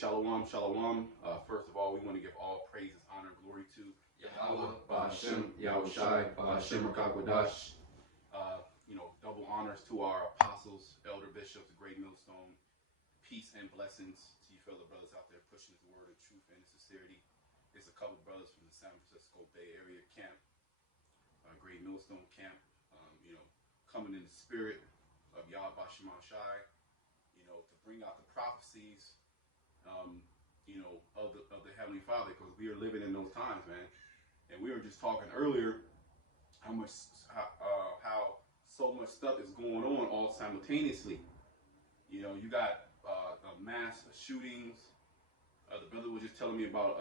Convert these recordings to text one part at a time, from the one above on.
Shalom, shalom. First of all, we want to give all praises, honor, and glory to Yahweh, Ba'ashem, Yahushai, Ba'ashem, Rakakwadash. Double honors to our apostles, elder bishops, the great millstone. Peace and blessings to you fellow brothers out there pushing the word of truth and sincerity. It's a couple of brothers from the San Francisco Bay Area camp, great millstone camp, coming in the spirit of Yahweh Ba'ashem, to bring out the prophecies, of the Heavenly Father, because we are living in those times, man. And we were just talking earlier how so much stuff is going on all simultaneously. You got mass shootings. The brother was just telling me about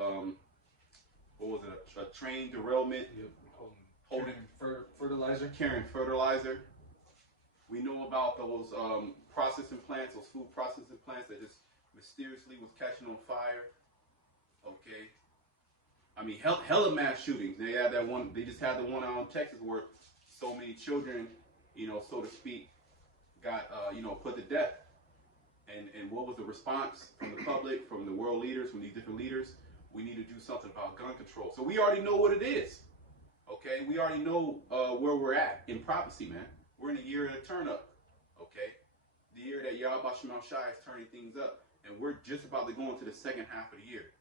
what was it? A train derailment. Yep. Holding fertilizer. Carrying fertilizer. We know about those processing plants, those food processing plants that just mysteriously was catching on fire. Okay. I mean, hella mass shootings. They had that one. They just had the one out in Texas where so many children, so to speak, got put to death. And what was the response from the public, from the world leaders, from these different leaders? We need to do something about gun control. So we already know what it is. Okay, we already know where we're at in prophecy, man. We're in a year of a turn up. Okay, the year that Yahweh Ba'ashem is turning things up, and we're just about to go into the second half of the year.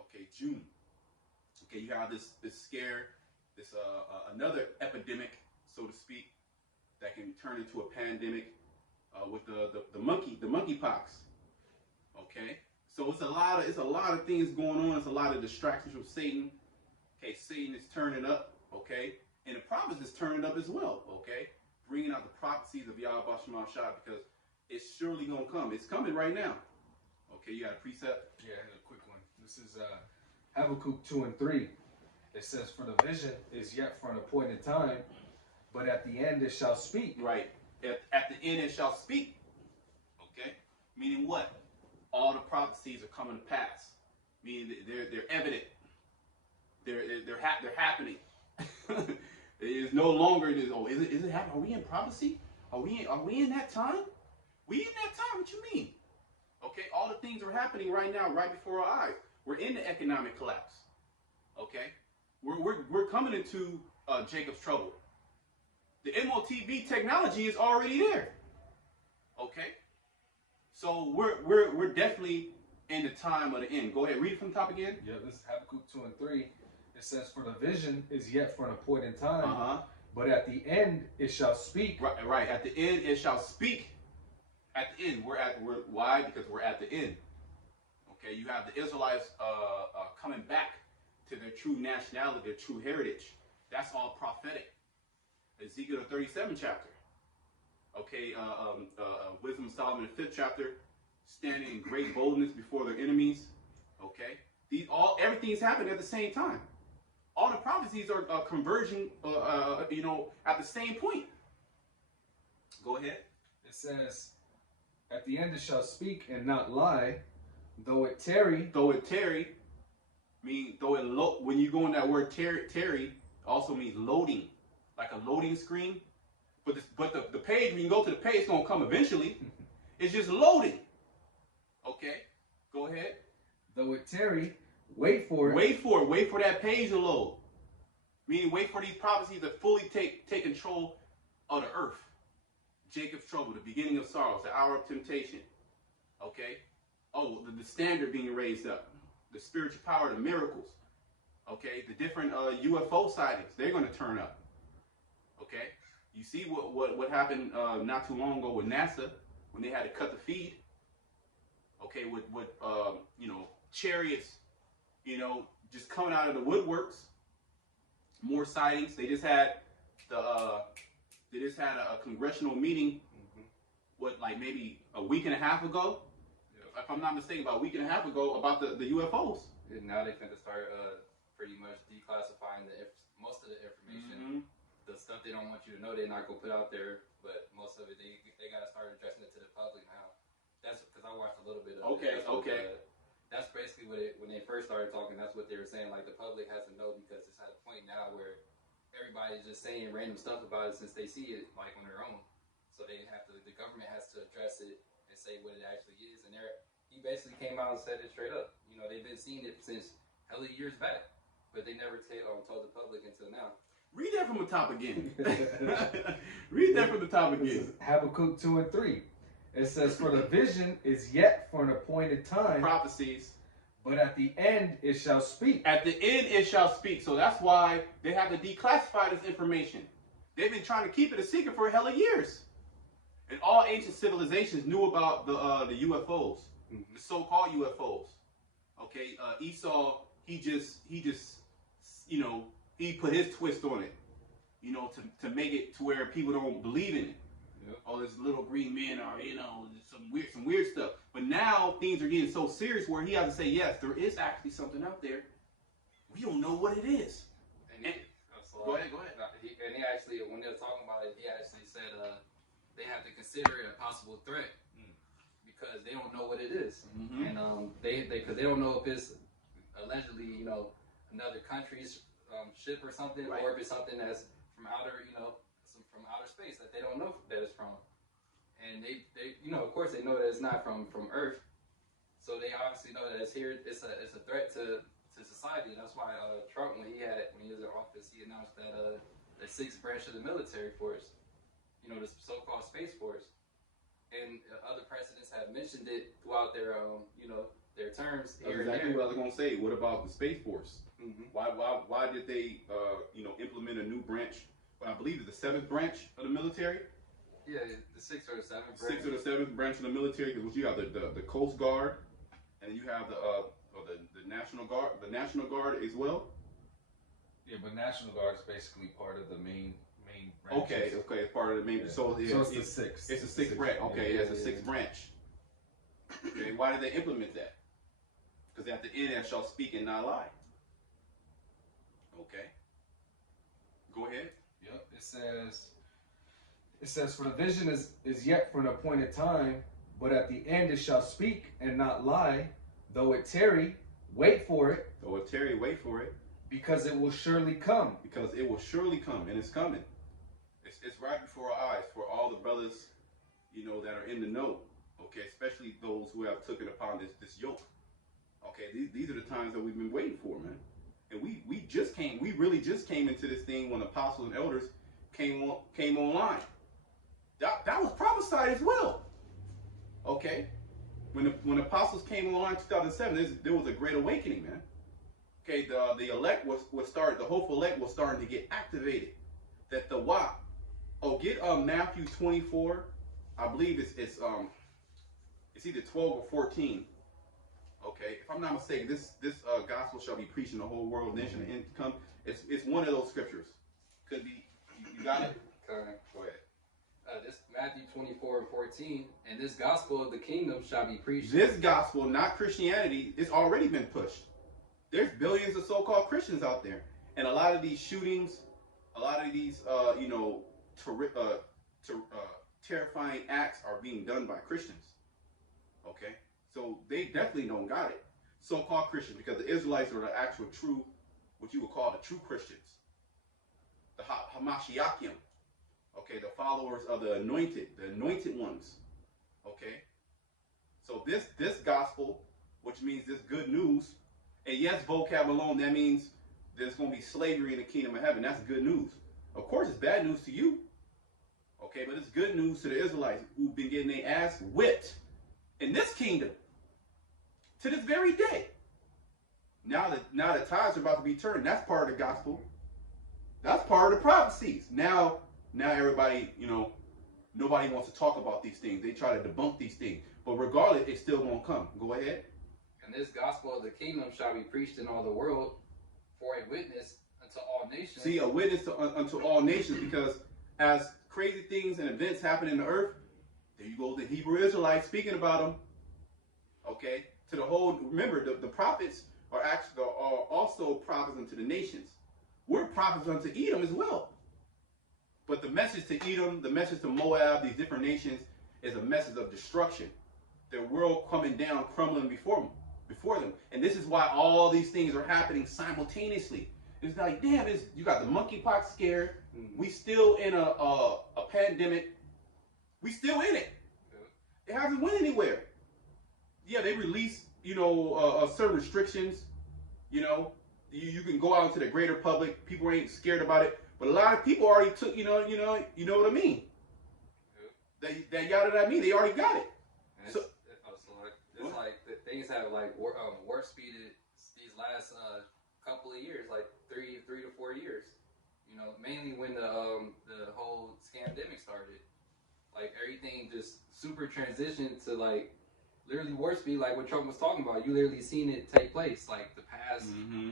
Okay, June. Okay, you have this scare, this another epidemic, so to speak, that can turn into a pandemic with the monkeypox. Okay, so it's a lot of things going on. It's a lot of distractions from Satan. Okay, Satan is turning up. Okay, and the prophets is turning up as well. Okay, bringing out the prophecies of Yahweh Ba'ashem because it's surely gonna come. It's coming right now. Okay, you got a precept? Yeah, a quick one. This is Habakkuk 2 and 3. It says, "For the vision is yet for an appointed time, but at the end it shall speak." Right. At the end it shall speak. Okay? Meaning what? All the prophecies are coming to pass. Meaning they're evident. They're happening. It is no longer this. Oh, is it happening? Are we in prophecy? Are we in that time? We in that time? What you mean? Okay, all the things are happening right now, right before our eyes. We're in the economic collapse. Okay, we're coming into Jacob's trouble. The MOTV technology is already there. Okay, so we're definitely in the time of the end. Go ahead, read it from the top again. Yeah, this is Habakkuk 2 and 3. It says, "For the vision is yet for an appointed time, but at the end it shall speak." Right. At the end it shall speak. At the end, why? Because we're at the end. Okay, you have the Israelites coming back to their true nationality, their true heritage. That's all prophetic. Ezekiel 37 chapter. Okay, Wisdom of Solomon, the 5th chapter, standing in great boldness before their enemies. Okay, everything's happening at the same time. All the prophecies are converging, at the same point. Go ahead. It says, "At the end it shall speak and not lie, though it tarry." When you go in that word tarry, also means loading, like a loading screen. But the page, when you go to the page, it's gonna come eventually. It's just loading. Okay, go ahead. "Though it tarry, wait for it." Wait for that page to load. Meaning, wait for these prophecies to fully take control of the earth. Jacob's trouble, the beginning of sorrows, the hour of temptation. Okay? Oh, the standard being raised up. The spiritual power, the miracles. Okay? The different UFO sightings, they're going to turn up. Okay? You see what happened not too long ago with NASA when they had to cut the feed. Okay, with chariots, just coming out of the woodworks. More sightings. They just had a congressional meeting, maybe a week and a half ago, if I'm not mistaken, about a week and a half ago, about the UFOs. And now they're going to start pretty much declassifying most of the information. The stuff they don't want you to know, they're not going to put out there, but most of it, they got to start addressing it to the public now. That's because I watched a little bit of it. Okay. That's basically when they first started talking, that's what they were saying. Like, the public has to know, because it's at a point now where everybody's just saying random stuff about it since they see it, like, on their own. So the government has to address it and say what it actually is. And he basically came out and said it straight up. You know, they've been seeing it since hella years back, but they never told the public until now. Read that from the top again. Read that from the top This again. is Habakkuk 2 and 3. It says, for the vision is yet for an appointed time, Prophecies. but at the end it shall speak. At the end it shall speak. So that's why they have to declassify this information. They've been trying to keep it a secret for a hell of years. And all ancient civilizations knew about the UFOs, the so-called UFOs. Okay, Esau, he just you know, he put his twist on it, you know, to make it to where people don't believe in it. Yep. All this little green men are, you know, some weird stuff. But now things are getting so serious where he has to say, yes, there is actually something out there. We don't know what it is. And Go ahead. And he actually, when they were talking about it, he actually said they have to consider it a possible threat because they don't know what it is, and because they don't know if it's allegedly, you know, another country's ship or something, Right. or if it's something that's from outer, you know, from outer space that they don't know that it's from. And they you know, of course they know that it's not from Earth, so they obviously know that it's here. It's a threat to society. And that's why Trump, when he was in office, he announced that the 6th branch of the military force, you know, the so-called Space Force, and other presidents have mentioned it throughout their you know, their terms. That's exactly what I was going to say. What about the Space Force? Mm-hmm. Why did they you know, implement a new branch? Well, I believe it's the 7th branch of the military. Yeah, the 6th or the 7th. 6th or the 7th branch of the military, because you have the Coast Guard, and you have the National Guard, as well. Yeah, but National Guard is basically part of the main branches. Okay, it's part of the main. Yeah. So, yeah, So it's the sixth. It's the 6th branch. Okay, Yeah, it's the 6th branch. Okay, why did they implement that? Because at the end, I shall speak and not lie. Okay. Go ahead. Yep. It says, for the vision is yet for an appointed time, but at the end it shall speak and not lie. Though it tarry, wait for it, Though it tarry, wait for it, because it will surely come. because it will surely come, and it's coming. It's right before our eyes for all the brothers, you know, that are in the know. Okay, especially those who have taken upon this yoke. Okay, these are the times that we've been waiting for, man. And we really just came into this thing when apostles and elders came online. That was prophesied as well. Okay, when apostles came online in 2007, there was a great awakening, man. Okay, the elect was started. The hopeful elect was starting to get activated. That the WAP. Oh, get Matthew 24. I believe it's either 12 or 14. Okay, if I'm not mistaken, this gospel shall be preached in the whole world, nation and come. It's one of those scriptures. Could be. You got it. Correct. Go ahead. This Matthew 24 and 14, and this gospel of the kingdom shall be preached. This gospel, not Christianity, it's already been pushed. There's billions of so-called Christians out there, and a lot of these shootings, a lot of these, you know, terrifying acts are being done by Christians. Okay, so they definitely don't got it. So-called Christians, because the Israelites are the actual true, what you would call the true Christians, the Hamashiachim. Okay, the followers of the anointed ones. Okay, so this gospel, which means this good news, and yes, vocab alone, that means there's going to be slavery in the kingdom of heaven. That's good news. Of course, it's bad news to you. Okay, but it's good news to the Israelites who've been getting their ass whipped in this kingdom to this very day. Now the tides are about to be turned. That's part of the gospel. That's part of the prophecies. Now everybody, you know, nobody wants to talk about these things. They try to debunk these things. But regardless, it's still going to come. Go ahead. And this gospel of the kingdom shall be preached in all the world for a witness unto all nations. See, a witness unto all nations, because as crazy things and events happen in the earth, there you go, the Hebrew Israelites speaking about them. Okay? To the whole, remember, the prophets are also prophets unto the nations. We're prophets unto Edom as well. But the message to Edom, the message to Moab, these different nations, is a message of destruction. Their world coming down, crumbling before them. And this is why all these things are happening simultaneously. It's like, damn, you got the monkeypox scare. Mm-hmm. We still in a pandemic. We still in it. It hasn't went anywhere. yeah, they release, certain restrictions. You know, you can go out into the greater public. People ain't scared about it, but a lot of people already took. You know what I mean. That yada that I mean. They already got it. And So, it's like the things have like warp speeded these last couple of years, like three to 4 years. You know, mainly when the whole scandemic started, like everything just super transitioned to like literally warp speed, like what Trump was talking about. You literally seen it take place like the past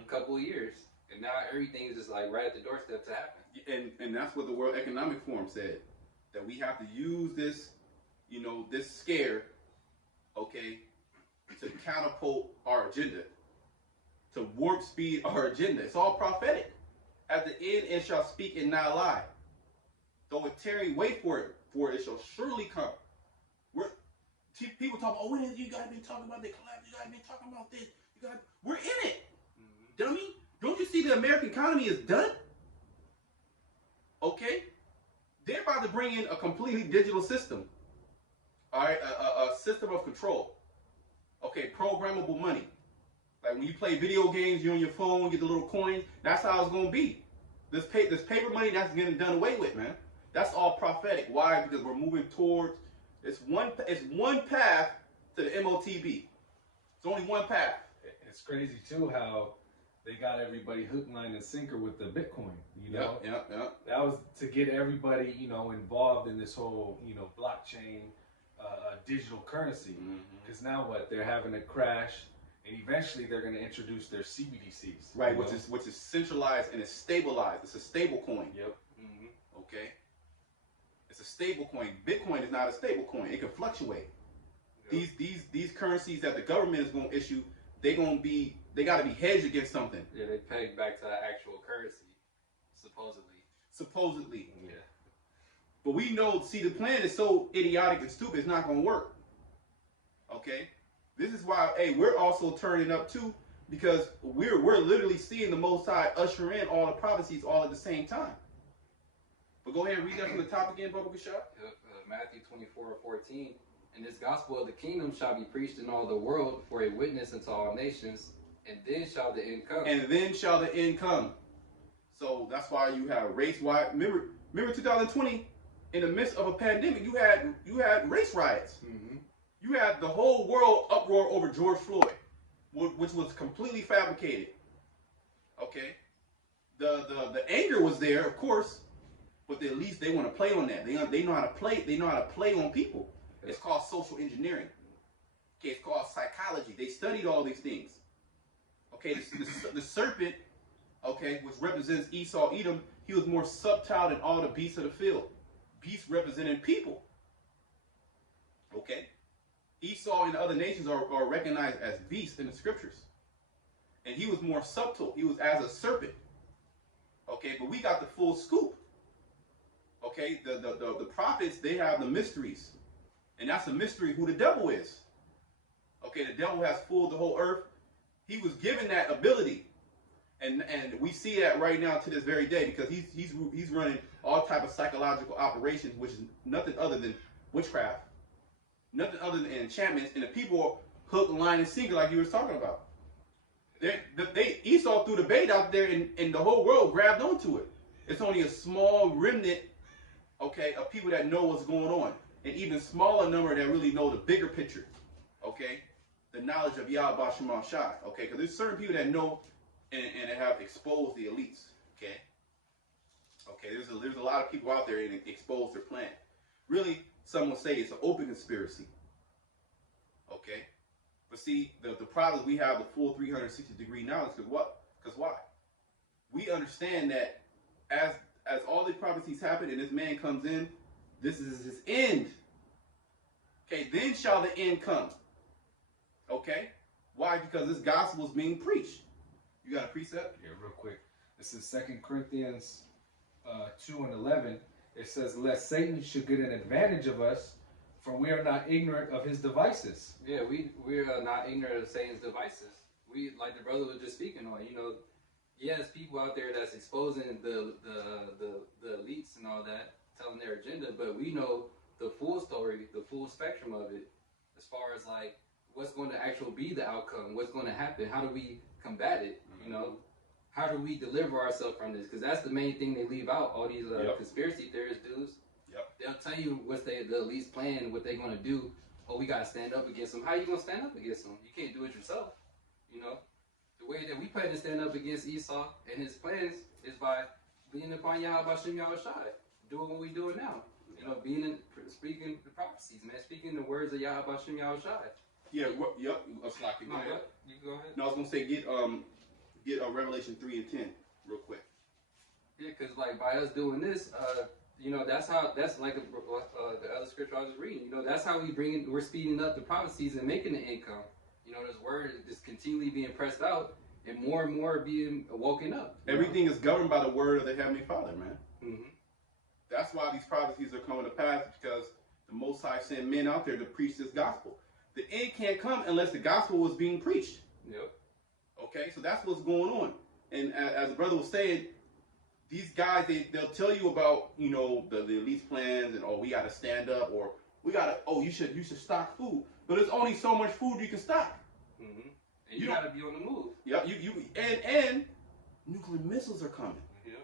couple of years, and now everything is just like right at the doorstep to happen. and that's what the World Economic Forum said, that we have to use this, this scare, okay, to catapult our agenda, to warp speed our agenda. It's all prophetic. At the end, it shall speak and not lie. Though it tarry, wait for it shall surely come. People talk, when you guys been talking about the collapse? You guys been talking about this? We're in it, dummy. Don't you see the American economy is done? Okay, they're about to bring in a completely digital system. All right, a system of control. Okay, programmable money. Like when you play video games, you're on your phone, get the little coins. That's how it's gonna be. This paper money, that's getting done away with, man. That's all prophetic. Why? Because we're moving towards it's one path to the MOTB. It's only one path. It's crazy too how they got everybody hook, line, and sinker with the Bitcoin. Yep. That was to get everybody involved in this whole blockchain digital currency. Because now what? They're having a crash. And eventually, they're going to introduce their CBDCs, right? Which is centralized and it's stabilized. It's a stable coin. Yep. Okay. It's a stable coin. Bitcoin is not a stable coin. It can fluctuate. Yep. These currencies that the government is going to issue, they got to be hedged against something. Yeah, they peg back to the actual currency, Supposedly. Yeah. But we know. See, the plan is so idiotic and stupid. It's not going to work. Okay. This is why, we're also turning up too, because we're literally seeing the Most High usher in all the prophecies all at the same time. But go ahead and read that from the top again, Baba Kashab. Matthew 24:14. And this gospel of the kingdom shall be preached in all the world for a witness unto all nations, and then shall the end come. And then shall the end come. So that's why you have race riots. Remember 2020, in the midst of a pandemic, you had race riots. You had the whole world uproar over George Floyd, which was completely fabricated. Okay, the anger was there, of course, but at least they want to play on that. They know how to play. They know how to play on people. It's called social engineering. Okay, it's called psychology. They studied all these things. Okay, the serpent, okay, which represents Esau, Edom, he was more subtle than all the beasts of the field. Beasts representing people. Okay. Esau and the other nations are recognized as beasts in the scriptures. And he was more subtle. He was as a serpent. Okay, but we got the full scoop. Okay, the prophets, they have the mysteries. And that's a mystery who the devil is. Okay, the devil has fooled the whole earth. He was given that ability. And we see that right now to this very day, because he's running all type of psychological operations, which is nothing other than witchcraft. Nothing other than enchantments, and the people hook, line, and sinker like you were talking about. Esau threw the bait out there, and the whole world grabbed onto it. It's only a small remnant, okay, of people that know what's going on, and even smaller number that really know the bigger picture, okay, the knowledge of Yahweh Shema Shai, okay, because there's certain people that know and have exposed the elites, okay. There's a lot of people out there that expose their plan. Really, some will say it's an open conspiracy. Okay? But see, the problem is we have the full 360-degree knowledge. Because why? We understand that as all these prophecies happen and this man comes in, this is his end. Okay, then shall the end come. Okay? Why? Because this gospel is being preached. You got a precept? Yeah, real quick. This is 2 Corinthians 2:11. It says, lest Satan should get an advantage of us, for we are not ignorant of his devices. Yeah, we're not ignorant of Satan's devices. We, like the brother was just speaking on, yes, people out there that's exposing the elites and all that, telling their agenda, but we know the full story, the full spectrum of it, as far as like what's going to actually be the outcome, what's going to happen, how do we combat it, you know, how do we deliver ourselves from this, because that's the main thing they leave out, all these conspiracy theorist dudes. They'll tell you what's the least plan, what they're going to do. Oh, we got to stand up against them. How you going to stand up against them? You can't do it yourself, you know. The way that we plan to stand up against Esau and his plans is by being upon Yahweh Shem Yahweh Shai, doing what we're doing now. You know, speaking the prophecies, man, speaking the words of Yahweh Shem Yahweh Shai. Yeah, go ahead. You go ahead. No, I was gonna say get Revelation 3 and 10 real quick. Yeah, because like by us doing this, you know, that's like the other scripture I was reading. You know, that's how we're speeding up the prophecies and making the income. You know, this word is continually being pressed out and more being woken up. Everything is governed by the word of the Heavenly Father, man. Mm-hmm. That's why these prophecies are coming to pass, because the Most High sent men out there to preach this gospel. The end can't come unless the gospel was being preached. Yep. Okay, so that's what's going on. And as the brother was saying, these guys, they'll tell you about, you know, the elite plans and, oh, we got to stand up, or we got to, oh, you should stock food. But there's only so much food you can stock. Mm-hmm. And you got to be on the move. Yeah, and nuclear missiles are coming. Yeah.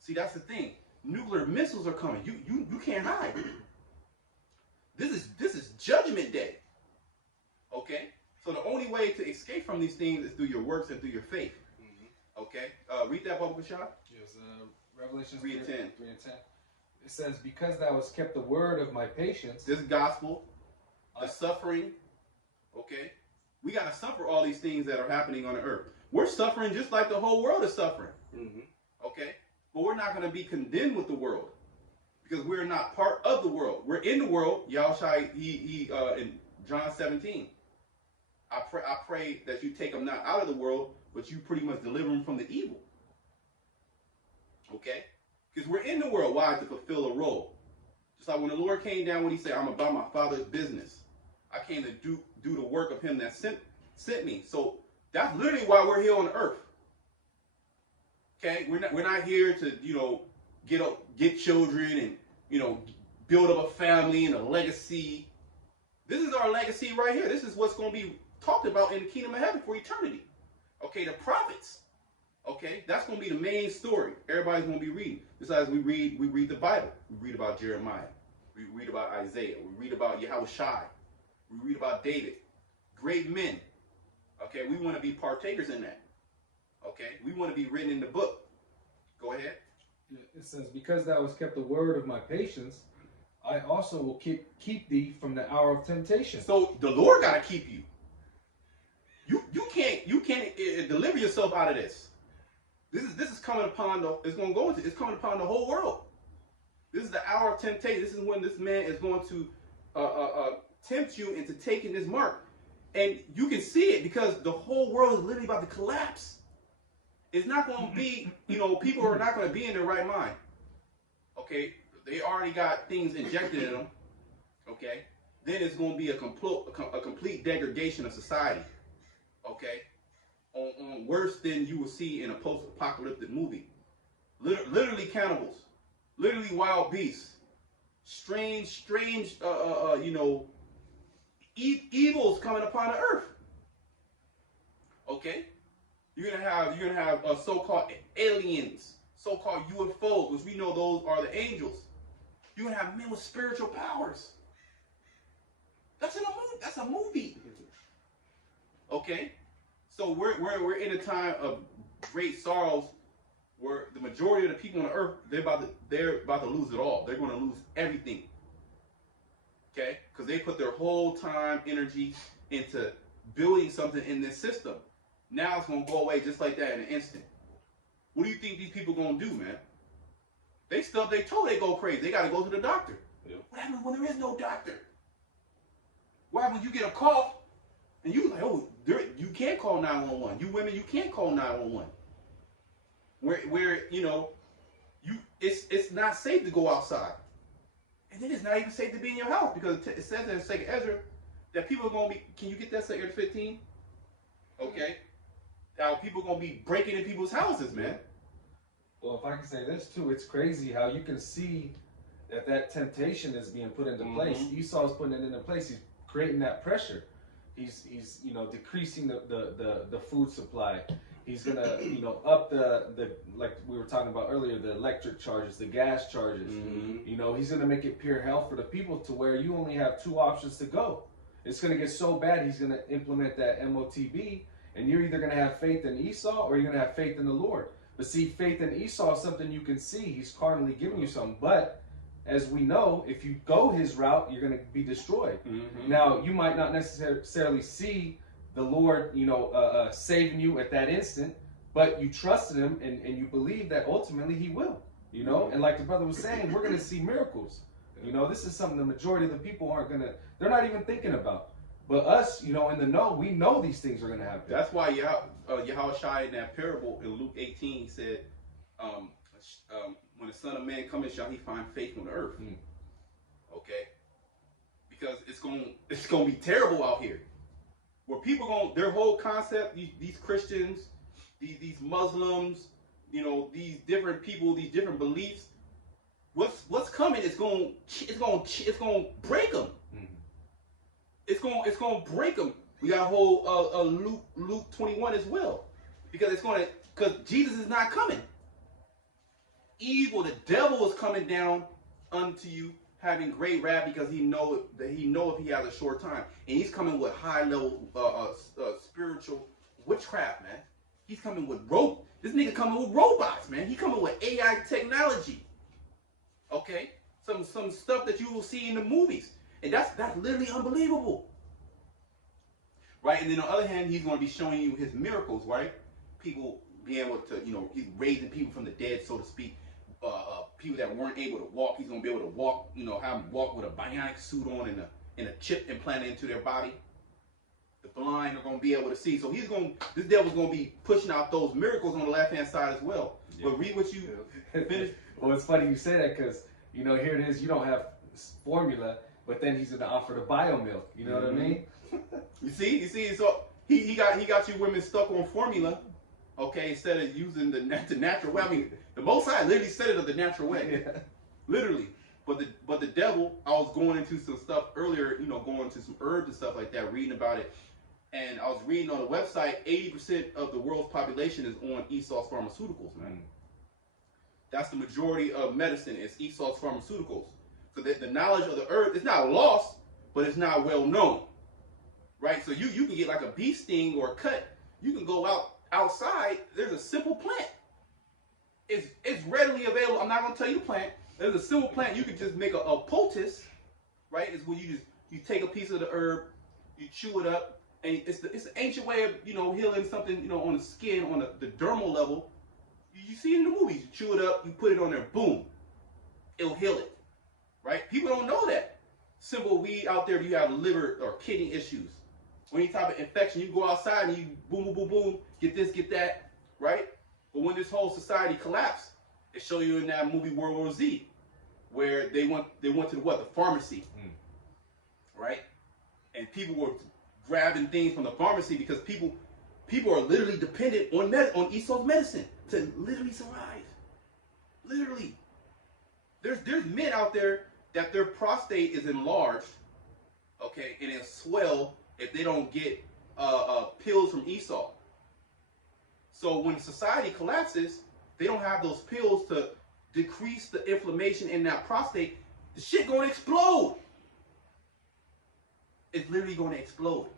See, that's the thing. Nuclear missiles are coming. You can't hide. This is Judgment Day. Okay? So the only way to escape from these things is through your works and through your faith. Mm-hmm. Okay? Read that, Baba Bashar. Yes, Revelation 3 and 10. 3 and 10. It says, because thou hast kept the word of my patience. This gospel, the suffering, okay? We got to suffer all these things that are happening on the earth. We're suffering just like the whole world is suffering. Mm-hmm. Okay? But we're not going to be condemned with the world, because we're not part of the world. We're in the world. Yahushua, he in John 17, I pray that you take them not out of the world, but you pretty much deliver them from the evil. Okay? Because we're in the world. Why? To fulfill a role. Just like when the Lord came down, when he said, I'm about my Father's business. I came to do the work of him that sent me. So that's literally why we're here on earth. Okay? We're not here to, you know, get children and, you know, build up a family and a legacy. This is our legacy right here. This is what's going to be talked about in the kingdom of heaven for eternity. Okay, the prophets. Okay, that's going to be the main story. Everybody's going to be reading. Besides, we read the Bible. We read about Jeremiah. We read about Isaiah. We read about Yahushua. We read about David. Great men. Okay, we want to be partakers in that. Okay, we want to be written in the book. Go ahead. It says, because thou hast kept the word of my patience, I also will keep thee from the hour of temptation. So the Lord got to keep you. You can't deliver yourself out of this. This is coming upon it's coming upon the whole world. This is the hour of temptation. This is when this man is going to tempt you into taking this mark. And you can see it because the whole world is literally about to collapse. It's not going to be, you know, people are not going to be in their right mind. Okay? They already got things injected in them. Okay? Then it's going to be a complete degradation of society. Okay? On worse than you will see in a post-apocalyptic movie. Literally cannibals. Literally wild beasts. Strange, you know, evils coming upon the earth. Okay? You're gonna have so-called aliens, so-called UFOs, which we know those are the angels. You're gonna have men with spiritual powers. That's a movie. Okay? So we're in a time of great sorrows where the majority of the people on the earth, they're about to lose it all. They're going to lose everything. Okay? Because they put their whole time, energy into building something in this system. Now it's going to go away just like that in an instant. What do you think these people going to do, man? They stub their toe, they go crazy. They got to go to the doctor. Yeah. What happens when there is no doctor? What happens when you get a cough and you like, oh, you can't call 911. You women, you can't call 911. Where you know, it's not safe to go outside. And then it's not even safe to be in your house, because it says in 2 Ezra that people are going to be, can you get that 2 Ezra 15? Okay. Now people are going to be breaking in people's houses, man. Well, if I can say this too, it's crazy how you can see that temptation is being put into place. Esau's putting it into place. He's creating that pressure. He's you know, decreasing the food supply. He's gonna, you know, up the like we were talking about earlier, the electric charges, the gas charges. You know, he's gonna make it pure hell for the people to where you only have 2 options to go. It's gonna get so bad, he's gonna implement that MOTB, and you're either gonna have faith in Esau or you're gonna have faith in the Lord. But see, faith in Esau is something you can see. He's carnally giving you something. But as we know, if you go his route, you're gonna be destroyed. Now, you might not necessarily see the Lord, you know, saving you at that instant, but you trusted him and you believe that ultimately he will, you know? And like the brother was saying, we're going to see miracles. You know, this is something the majority of the people they're not even thinking about. But us, you know, in the know, we know these things are going to happen. That's why Yahushua in that parable in Luke 18, he said, when the Son of Man comes, shall he find faith on the earth? Okay? Because it's going to be terrible out here. Where people their whole concept, these Christians, these Muslims, you know, these different people, these different beliefs, what's coming is going to break them. It's going to break them. We got a whole Luke 21 as well, because Jesus is not coming. Evil, the devil is coming down unto you, having great wrath, because he know if he has a short time, and he's coming with high level spiritual witchcraft, man. He's coming with this nigga coming with robots, man. He coming with AI technology. Okay, some stuff that you will see in the movies, and that's literally unbelievable, right? And then on the other hand, he's going to be showing you his miracles, right? People being able to, you know, he's raising people from the dead, so to speak. People that weren't able to walk, he's gonna be able to walk, you know, have them walk with a bionic suit on and a chip implanted into their body. The blind are gonna be able to see. So this devil's gonna be pushing out those miracles on the left hand side as well. Yeah. But read what you finished. Well, it's funny you say that, because you know, here it is, you don't have formula, but then he's gonna offer the bio milk. You know what I mean? You see. So he got you women stuck on formula. Okay, instead of using the natural way. I mean, the Most High literally said it of the natural way. Yeah. Literally. But the devil, I was going into some stuff earlier, you know, going into some herbs and stuff like that, reading about it. And I was reading on the website, 80% of the world's population is on Esau's pharmaceuticals, man. That's the majority of medicine, is Esau's pharmaceuticals. So the knowledge of the herb, it's not lost, but it's not well known. Right? So you can get like a bee sting or a cut. You can go outside, there's a simple plant. It's readily available. I'm not going to tell you the plant. There's a simple plant. You can just make a poultice, right? It's when you take a piece of the herb, you chew it up, and it's an ancient way of, you know, healing something, you know, on the skin, on the dermal level. You see it in the movies. You chew it up, you put it on there, boom, it'll heal it, right? People don't know that. Simple weed out there, if you have liver or kidney issues, or any type of infection, you go outside and you boom, boom, boom, boom, get this, get that, right? But when this whole society collapsed, they show you in that movie World War Z, where they went to the pharmacy, right? And people were grabbing things from the pharmacy because people are literally dependent on Esau's medicine to literally survive. Literally, there's men out there that their prostate is enlarged, okay, and it'll swell if they don't get pills from Esau. So when society collapses, they don't have those pills to decrease the inflammation in that prostate. The shit gonna explode. It's literally gonna explode.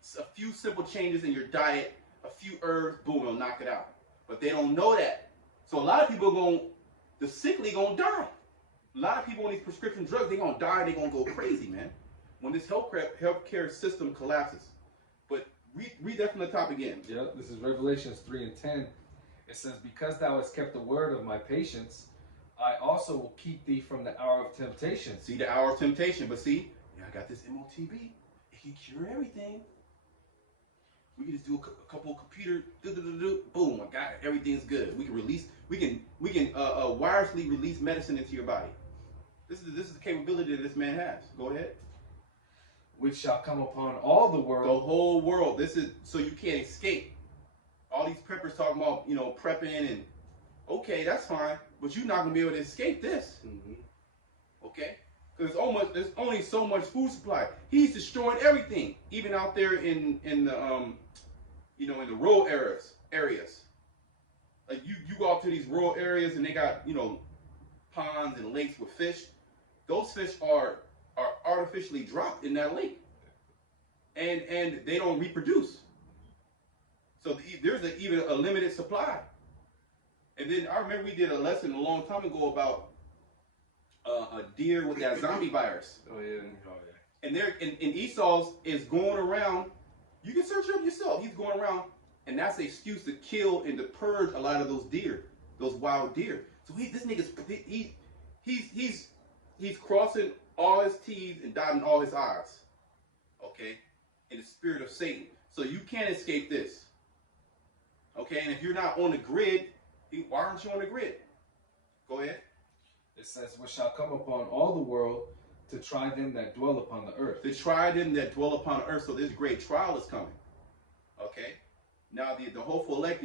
It's a few simple changes in your diet, a few herbs, boom, it'll knock it out. But they don't know that. So a lot of people the sickly gonna die. A lot of people on these prescription drugs, they gonna die, they gonna go crazy, man, when this healthcare system collapses. But read that from the top again. Yeah, this is Revelations 3:10. It says, because thou hast kept the word of my patience, I also will keep thee from the hour of temptation. See, the hour of temptation. But see, I got this MOTB. It can cure everything. We can just do a couple of computer, boom, I got it. Everything's good. We can wirelessly release medicine into your body. This is the capability that this man has. Go ahead. Which shall come upon all the world. The whole world. This is so you can't escape. All these preppers talking about, you know, prepping and okay, that's fine, but you're not gonna be able to escape this. Okay, Because there's only so much food supply. He's destroying everything, even out there in the in the rural areas. Like you go out to these rural areas and they got ponds and lakes with fish. Those fish are artificially dropped in that lake, and they don't reproduce. So there's even a limited supply. And then I remember we did a lesson a long time ago about a deer with that zombie virus. Oh yeah. And Esau's is going around. You can search it up yourself. He's going around, and that's an excuse to kill and to purge a lot of those deer, those wild deer. So this nigga's he's crossing all his T's and dotting all his I's. Okay, in the spirit of Satan. So you can't escape this. Okay, and if you're not on the grid, why aren't you on the grid? Go ahead. It says, "What shall come upon all the world to try them that dwell upon the earth." To try them that dwell upon the earth. So this great trial is coming. Okay. Now the hopeful elect,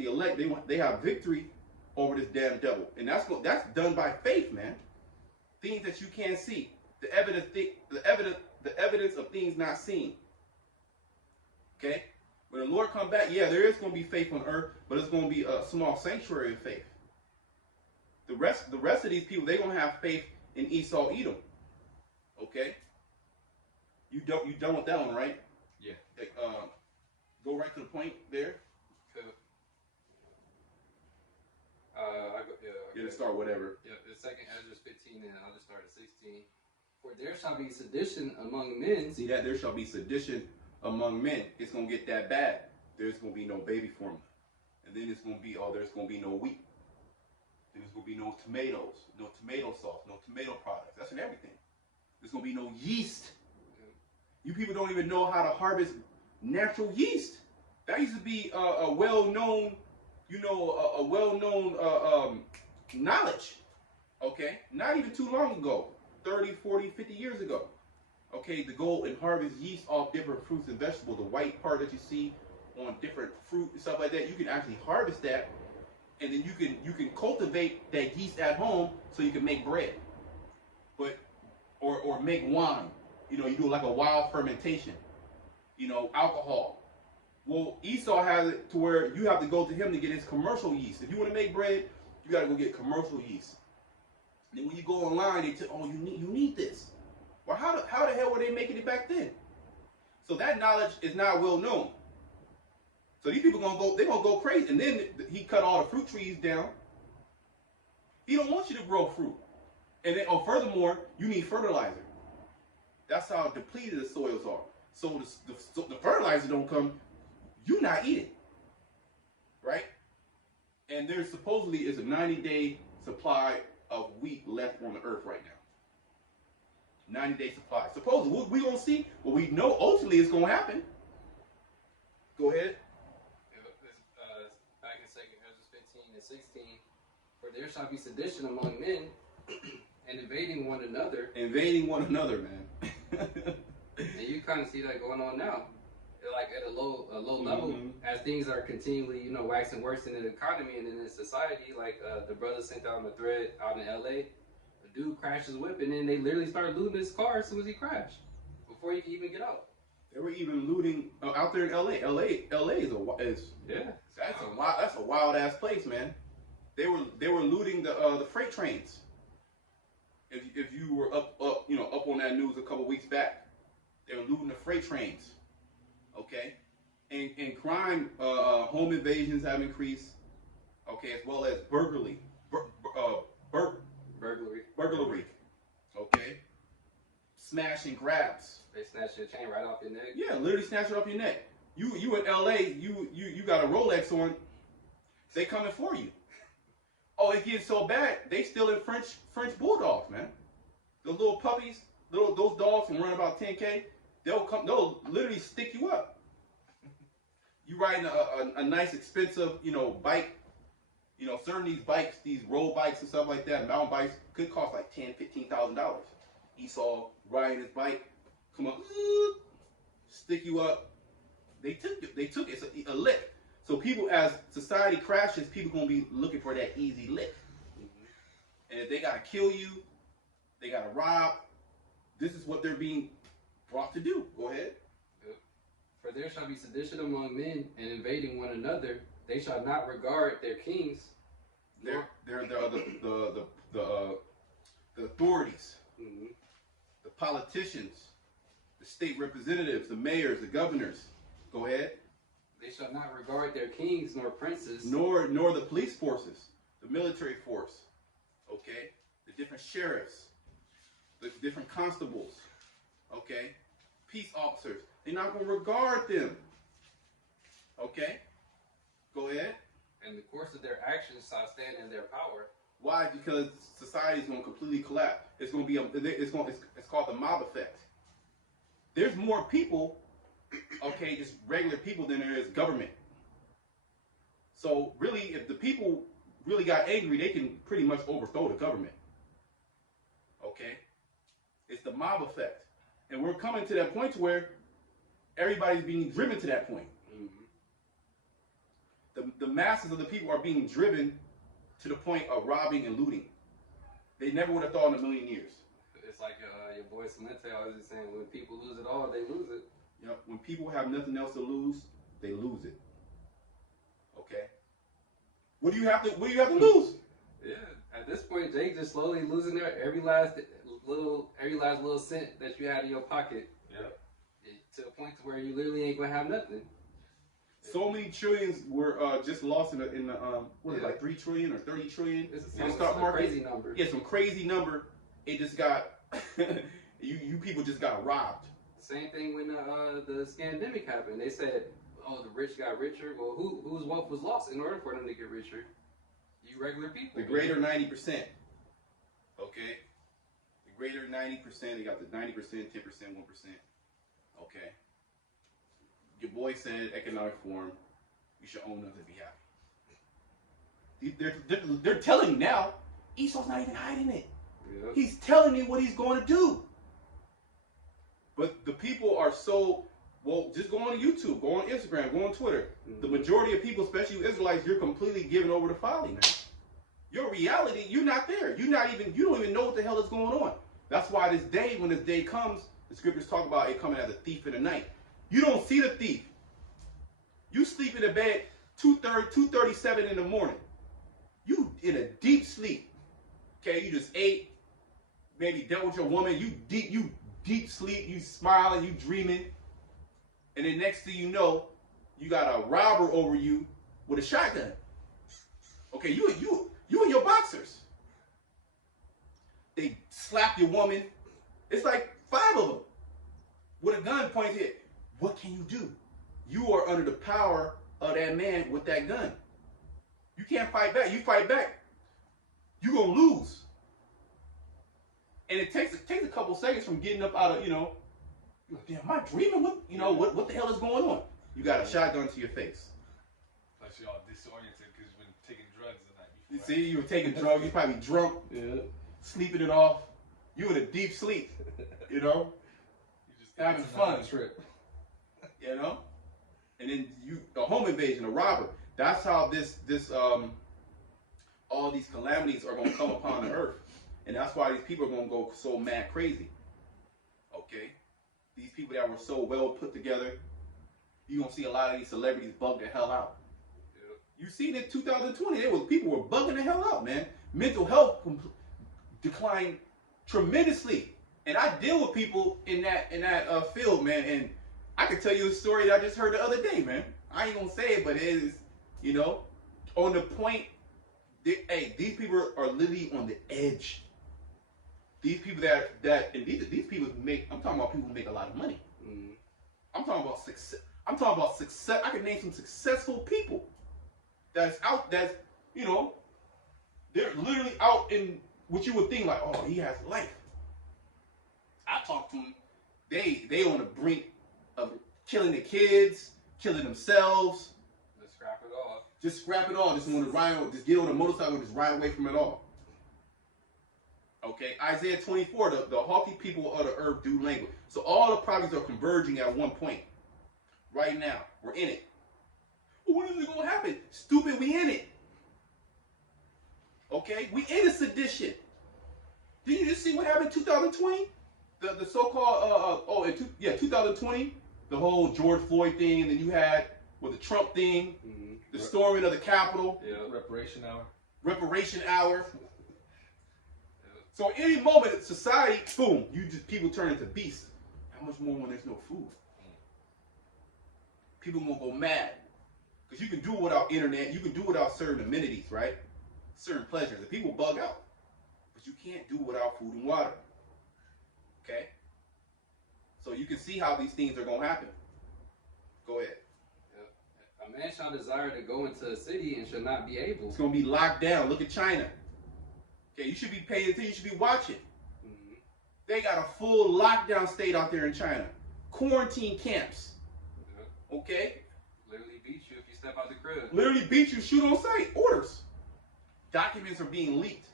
they have victory over this damn devil, and that's done by faith, man. Things that you can't see, the evidence of things not seen. Okay. When the Lord come back, yeah, there is going to be faith on earth, but it's going to be a small sanctuary of faith. The rest of these people, they're going to have faith in Esau, Edom. Okay? You done with that one, right? Yeah. Go right to the point there. Cool. Yeah, start whatever. Yeah, the second Ezra 15, and I'll just start at 16. For there shall be sedition among men. See that? There shall be sedition among men. It's going to get that bad. There's going to be no baby formula. And then it's going to be, there's going to be no wheat. There's going to be no tomatoes, no tomato sauce, no tomato products. That's in everything. There's going to be no yeast. You people don't even know how to harvest natural yeast. That used to be a well-known, a well-known knowledge. Okay? Not even too long ago, 30, 40, 50 years ago. Okay, to go and harvest yeast off different fruits and vegetables, the white part that you see on different fruit and stuff like that, you can actually harvest that. And then you can cultivate that yeast at home so you can make bread, or make wine. You do like a wild fermentation. Alcohol. Well, Esau has it to where you have to go to him to get his commercial yeast. If you want to make bread, you got to go get commercial yeast. And then when you go online, they tell you need this. Well, how the hell were they making it back then? So that knowledge is not well known. So these people they're gonna go crazy. And then he cut all the fruit trees down. He don't want you to grow fruit. And then, furthermore, you need fertilizer. That's how depleted the soils are. So the fertilizer don't come, you not eating. Right? And there supposedly is a 90-day supply of wheat left on the earth right now. 90-day supply. Supposedly, we're gonna see. Well, we know ultimately it's gonna happen. Go ahead. Back in 2 Ezra 15 and 16, for there shall be sedition among men, and invading one another. Invading one another, man. And you kind of see that going on now, like at a low level, as things are continually, waxing worse in the economy and in the society. Like the brother sent out a thread out in LA. A dude crashed his whip, and then they literally started looting his car as soon as he crashed, before he could even get out. They were even looting out there in LA. LA is that's a wild ass place, man. They were looting the freight trains. If you were up on that news a couple weeks back, they were looting the freight trains. Okay, and crime, home invasions have increased. Okay, as well as burglary. Okay, smash and grabs. They snatch your chain right off your neck. Yeah, literally snatch it off your neck. You in LA, you got a Rolex on. They coming for you. Oh, it gets so bad. They stealing French bulldogs, man. Those little puppies, those dogs can run about 10K. They'll literally stick you up. You riding a nice expensive, bike. Certain these bikes, these road bikes and stuff like that, mountain bikes, could cost like $10,000-$15,000. Esau riding his bike, come up, stick you up. They took it. It's a lick. So people, as society crashes, people gonna be looking for that easy lick. And if they gotta kill you, they gotta rob, this is what they're being brought to do. Go ahead. For there shall be sedition among men, and invading one another. They shall not regard their kings. They're the authorities, the politicians, the state representatives, the mayors, the governors. Go ahead. They shall not regard their kings nor princes, nor the police forces, the military force. Okay, the different sheriffs, the different constables. Okay, peace officers. They're not going to regard them. Okay, go ahead. And the course of their actions shall stand in their power. Why? Because society is going to completely collapse. It's going to be it's called the mob effect. There's more people, okay, just regular people than there is government. So really, if the people really got angry, they can pretty much overthrow the government. Okay, it's the mob effect, and we're coming to that point where everybody's being driven to that point. The masses of the people are being driven to the point of robbing and looting. They never would have thought in a million years. It's like your boy Clemente always is saying, when people lose it all, they lose it. Yep. When people have nothing else to lose, they lose it. Okay. What do you have to lose? Yeah. At this point, Jake just slowly losing every last little cent that you had in your pocket. Yep. To a point to where you literally ain't gonna have nothing. So many trillions were just lost in the what is it, like 3 trillion or 30 trillion in the stock market. Crazy number. Yeah, some crazy number. It just got you people just got robbed. Same thing when the scandemic happened. They said, "Oh, the rich got richer." Well, whose wealth was lost in order for them to get richer? You regular people. The greater 90%. Okay. The greater 90%. They got the 90%, 10%, 1%. Okay. Your boy said, economic forum, you should own nothing to be happy. They're telling you now, Esau's not even hiding it. Yeah. He's telling you what he's going to do. But the people are so, well, just go on YouTube, go on Instagram, go on Twitter. The majority of people, especially you Israelites, you're completely giving over to folly, man. Your reality, you're not there. You don't even know what the hell is going on. That's why this day, when this day comes, the scriptures talk about it coming as a thief in the night. You don't see the thief. You sleep in the bed 2:37 in the morning. You in a deep sleep. Okay, you just ate, maybe dealt with your woman. You deep sleep. You smiling. You dreaming. And then next thing you know, you got a robber over you with a shotgun. Okay, you and your boxers. They slap your woman. It's like 5 of them with a gun pointed at. What can you do? You are under the power of that man with that gun. You can't fight back. You fight back, you're gonna lose. And it takes a couple seconds from getting up out of, you're like, damn, am I dreaming? What the hell is going on? You got a shotgun to your face. Plus you're all disoriented because you've been taking drugs the night You before. see, you were taking drugs. You probably drunk, sleeping it off. You in a deep sleep, You just having fun. Trip. And then a home invasion, a robber. That's how all these calamities are going to come upon the earth. And that's why these people are going to go so mad crazy. Okay? These people that were so well put together, you're going to see a lot of these celebrities bug the hell out. Yep. You seen in 2020, people were bugging the hell out, man. Mental health declined tremendously. And I deal with people in that field, man, and I can tell you a story that I just heard the other day, man. I ain't gonna say it, but it is, on the point. These people are literally on the edge. These people and these people make. I'm talking about people who make a lot of money. I'm talking about success. I can name some successful people that's out. They're literally out in what you would think like, oh, he has life. I talk to them. They on the brink of killing the kids, killing themselves. Just scrap it all. Just want to ride. Just get on a motorcycle. Just ride away from it all. Okay, Isaiah 24. The haughty people of the earth do language. So all the prophets are converging at one point. Right now, we're in it. Well, when is it gonna happen? Stupid, we in it. Okay, we in a sedition. Did you just see what happened in 2020? the so-called 2020, the whole George Floyd thing, and then you had with the Trump thing, the storming of the Capitol, reparation hour. So any moment, society, boom, people turn into beasts. How much more when there's no food? People gonna go mad because you can do it without internet, you can do it without certain amenities, right? Certain pleasures, and people bug out. But you can't do it without food and water. Okay? So you can see how these things are gonna happen. Go ahead. A man shall desire to go into a city and shall not be able. It's gonna be locked down. Look at China. Okay, you should be paying attention. You should be watching. They got a full lockdown state out there in China. Quarantine camps. Okay? Literally beat you if you step out the crib. Literally beat you, shoot on sight. Orders. Documents are being leaked.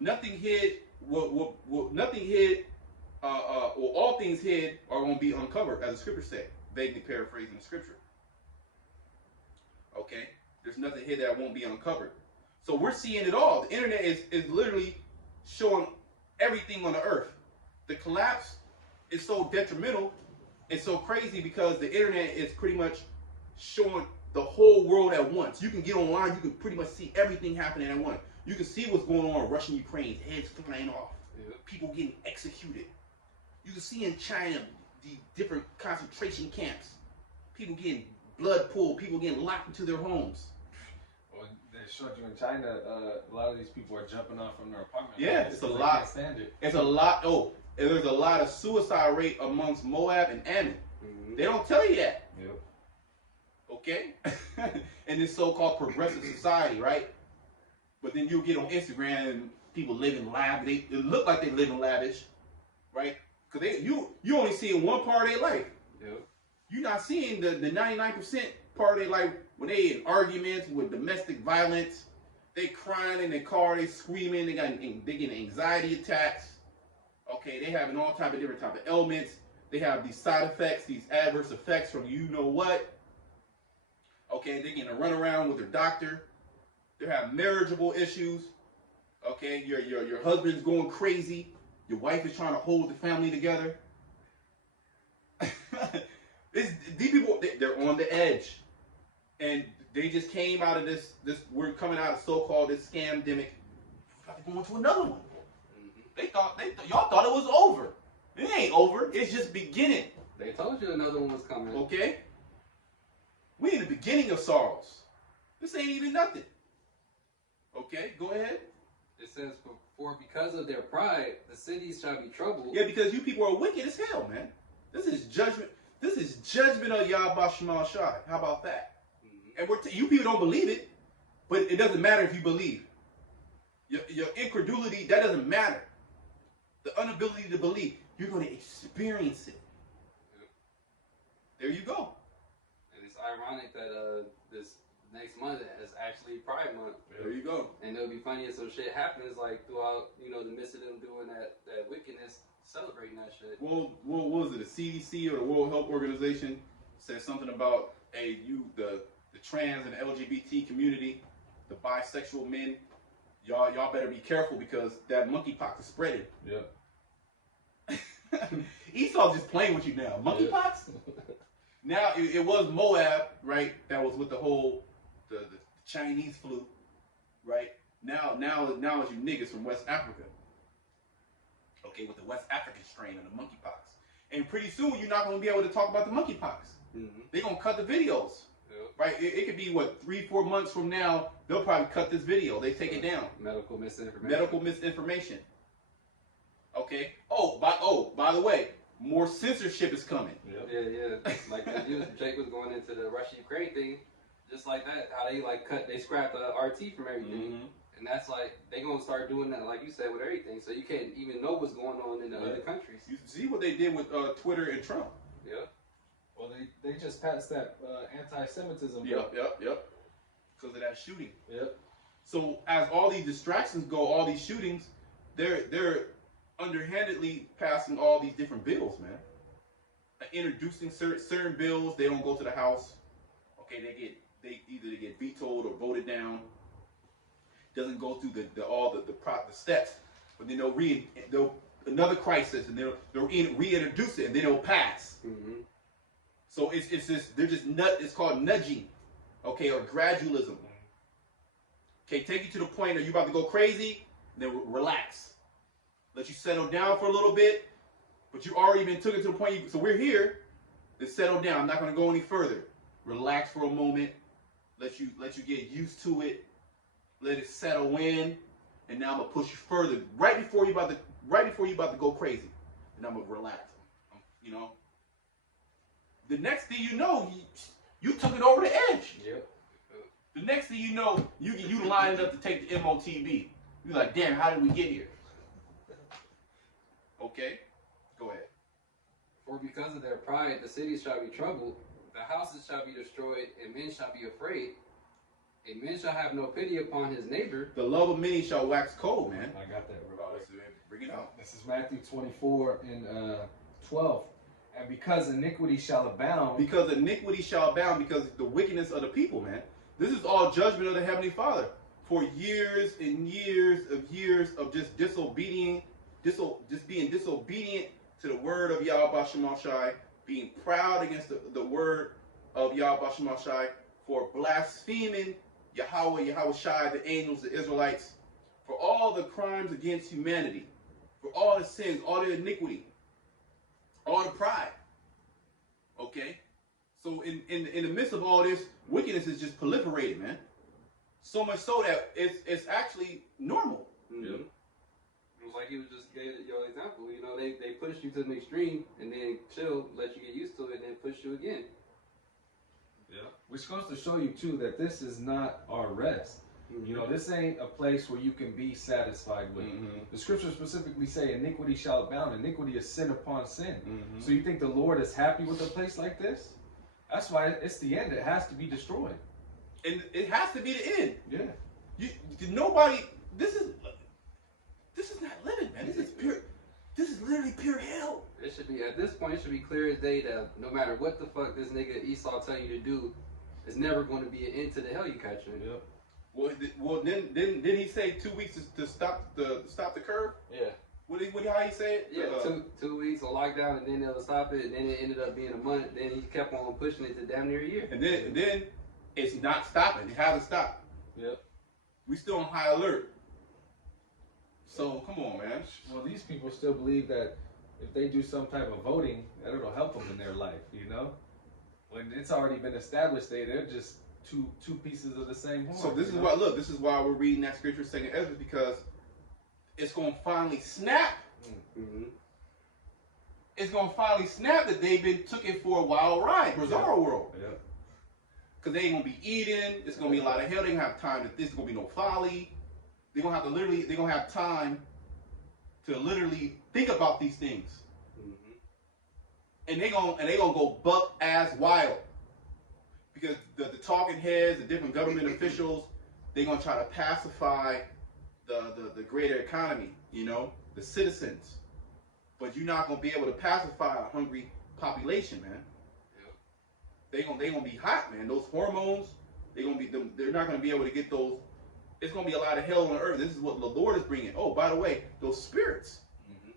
Nothing hid. Nothing hid. All things hid are going to be uncovered, as the scripture said. Vaguely paraphrasing the scripture. Okay? There's nothing hid that won't be uncovered. So we're seeing it all. The internet is literally showing everything on the earth. The collapse is so detrimental. It's so crazy because the internet is pretty much showing the whole world at once. You can get online, you can pretty much see everything happening at once. You can see what's going on in Russia and Ukraine, heads flying off, people getting executed. You can see in China the different concentration camps, people getting blood pulled, people getting locked into their homes. Well, they showed you in China, a lot of these people are jumping off from their apartment. Yeah, it's a lot. Can't stand it. It's a lot. Oh, and there's a lot of suicide rate amongst Moab and Ammon. They don't tell you that. Yep. Okay? In this so-called progressive society, right? But then you'll get on Instagram and people living lavish. It look like they living lavish, right? Because you only see one part of their life. Yep. You're not seeing the 99% part of their life when they in arguments with domestic violence. They crying in their car, they screaming, they getting anxiety attacks. Okay, they having all type of different type of ailments. They have these side effects, these adverse effects from you know what. Okay, they're getting a run around with their doctor. They have marriageable issues. Okay, your husband's going crazy. Your wife is trying to hold the family together. These people, they're on the edge. And they just came out of this we're coming out of so-called this scamdemic. We're about to go into another one. Y'all thought it was over. It ain't over. It's just beginning. They told you another one was coming. Okay? We in the beginning of sorrows. This ain't even nothing. Okay, go ahead. It says, for because of their pride, the cities shall be troubled. Yeah, because you people are wicked as hell, man. This is judgment. This is judgment of Yahweh Shema Shai. How about that? And you people don't believe it, but it doesn't matter if you believe. Your incredulity, that doesn't matter. The inability to believe, you're going to experience it. There you go. And it's ironic that this next month is actually Pride Month. There you go. And it'll be funny if some shit happens like throughout, the midst of them doing that wickedness, celebrating that shit. Well, what was it? The CDC or the World Health Organization said something about the trans and LGBT community, the bisexual men. Y'all better be careful because that monkeypox is spreading. Yeah. Esau's just playing with you now. Monkeypox? Now it was Moab, right? That was with the whole the Chinese flu, right? Now it's you niggas from West Africa. Okay, with the West African strain of the monkeypox. And pretty soon you're not gonna be able to talk about the monkeypox. They're gonna cut the videos. Right? It could be, 3-4 months from now, they'll probably cut this video. They take it down. Medical misinformation. Okay. By the way, more censorship is coming. Yep. Yeah. Like Jake was going into the Russia-Ukraine thing, just like that. How they scrapped RT from everything. And that's like, they gonna start doing that, like you said, with everything. So you can't even know what's going on in the other countries. You see what they did with Twitter and Trump. Yeah. Well, they just passed that anti-Semitism. Yep. Because of that shooting. Yep. So as all these distractions go, all these shootings, they're underhandedly passing all these different bills, man. Introducing certain bills, they don't go to the House. Okay, they either get vetoed or voted down. Doesn't go through all the steps, but then they'll another crisis, and they'll reintroduce it, and then it'll pass. Mm-hmm. So it's just they're just it's called nudging, okay, or gradualism. Okay, take you to the point that you're about to go crazy, then relax. Let you settle down for a little bit, but you've already been taken to the point. So we're here. Then settle down. I'm not going to go any further. Relax for a moment. Let you get used to it. Let it settle in, and now I'm gonna push you further. Right before you about to go crazy, and I'm gonna relax. You know. The next thing you know, you took it over the edge. Yep. The next thing you know, you lined up to take the MOTB. You're like, damn, how did we get here? Okay, go ahead. For because of their pride, the cities shall be troubled, the houses shall be destroyed, and men shall be afraid. A man shall have no pity upon his neighbor. The love of many shall wax cold, man. I got that. Bring it out. This is Matthew 24 and 12. And because iniquity shall abound. Because iniquity shall abound, because the wickedness of the people, man. This is all judgment of the Heavenly Father. For years and years of just disobedient, just being disobedient to the word of Yahweh Shemashai, being proud against the word of Yahweh Shemashai, for blaspheming Yahweh Shai, the angels, the Israelites, for all the crimes against humanity, for all the sins, all the iniquity, all the pride. Okay? So in the midst of all this, wickedness is just proliferated, man. So much so that it's actually normal. Mm-hmm. It was like he was just gave your example. You know, they push you to the extreme and then chill, let you get used to it, and then push you again. Yeah. Which goes to show you too that this is not our rest. Mm-hmm. You know, this ain't a place where you can be satisfied with. Mm-hmm. The scriptures specifically say iniquity shall abound. Iniquity is sin upon sin. Mm-hmm. So you think the Lord is happy with a place like this? That's why it's the end. It has to be destroyed. And it has to be the end. Yeah. Nobody. This is not living, man. This is pure. This is literally pure hell. It should be, at this point, it should be clear as day that no matter what the fuck this nigga Esau tell you to do, it's never going to be an end to the hell you catch in. Yep. Well, then didn't he say 2 weeks to stop the curve? Yeah. How he say it? Yeah, 2 weeks of lockdown, and then they'll stop it, and then it ended up being a month. Then he kept on pushing it to damn near a year. And then it's not stopping. It hasn't stopped. Yep. We still on high alert. So come on, man. Well, these people still believe that if they do some type of voting, that it'll help them in their life. You know, when it's already been established, they're just two pieces of the same horn. So this is why. Look, this is why we're reading that scripture, 2 Ezra, because it's gonna finally snap. Mm-hmm. It's gonna finally snap that they've been took it for a wild ride, bizarre world. Yep. Cause they ain't gonna be eating. It's gonna be a lot of hell. They ain't gonna have time to. There's gonna be no folly. They're gonna have to literally. They're gonna have time to literally think about these things. Mm-hmm. And they gonna go buck ass wild. Because the talking heads, the different government officials, they're gonna try to pacify the greater economy, you know, the citizens. But you're not gonna be able to pacify a hungry population, man. Yep. They gonna be hot, man. Those hormones, they're not gonna be able to get those. It's gonna be a lot of hell on the earth. This is what the Lord is bringing. Oh, by the way, those spirits. Mm-hmm.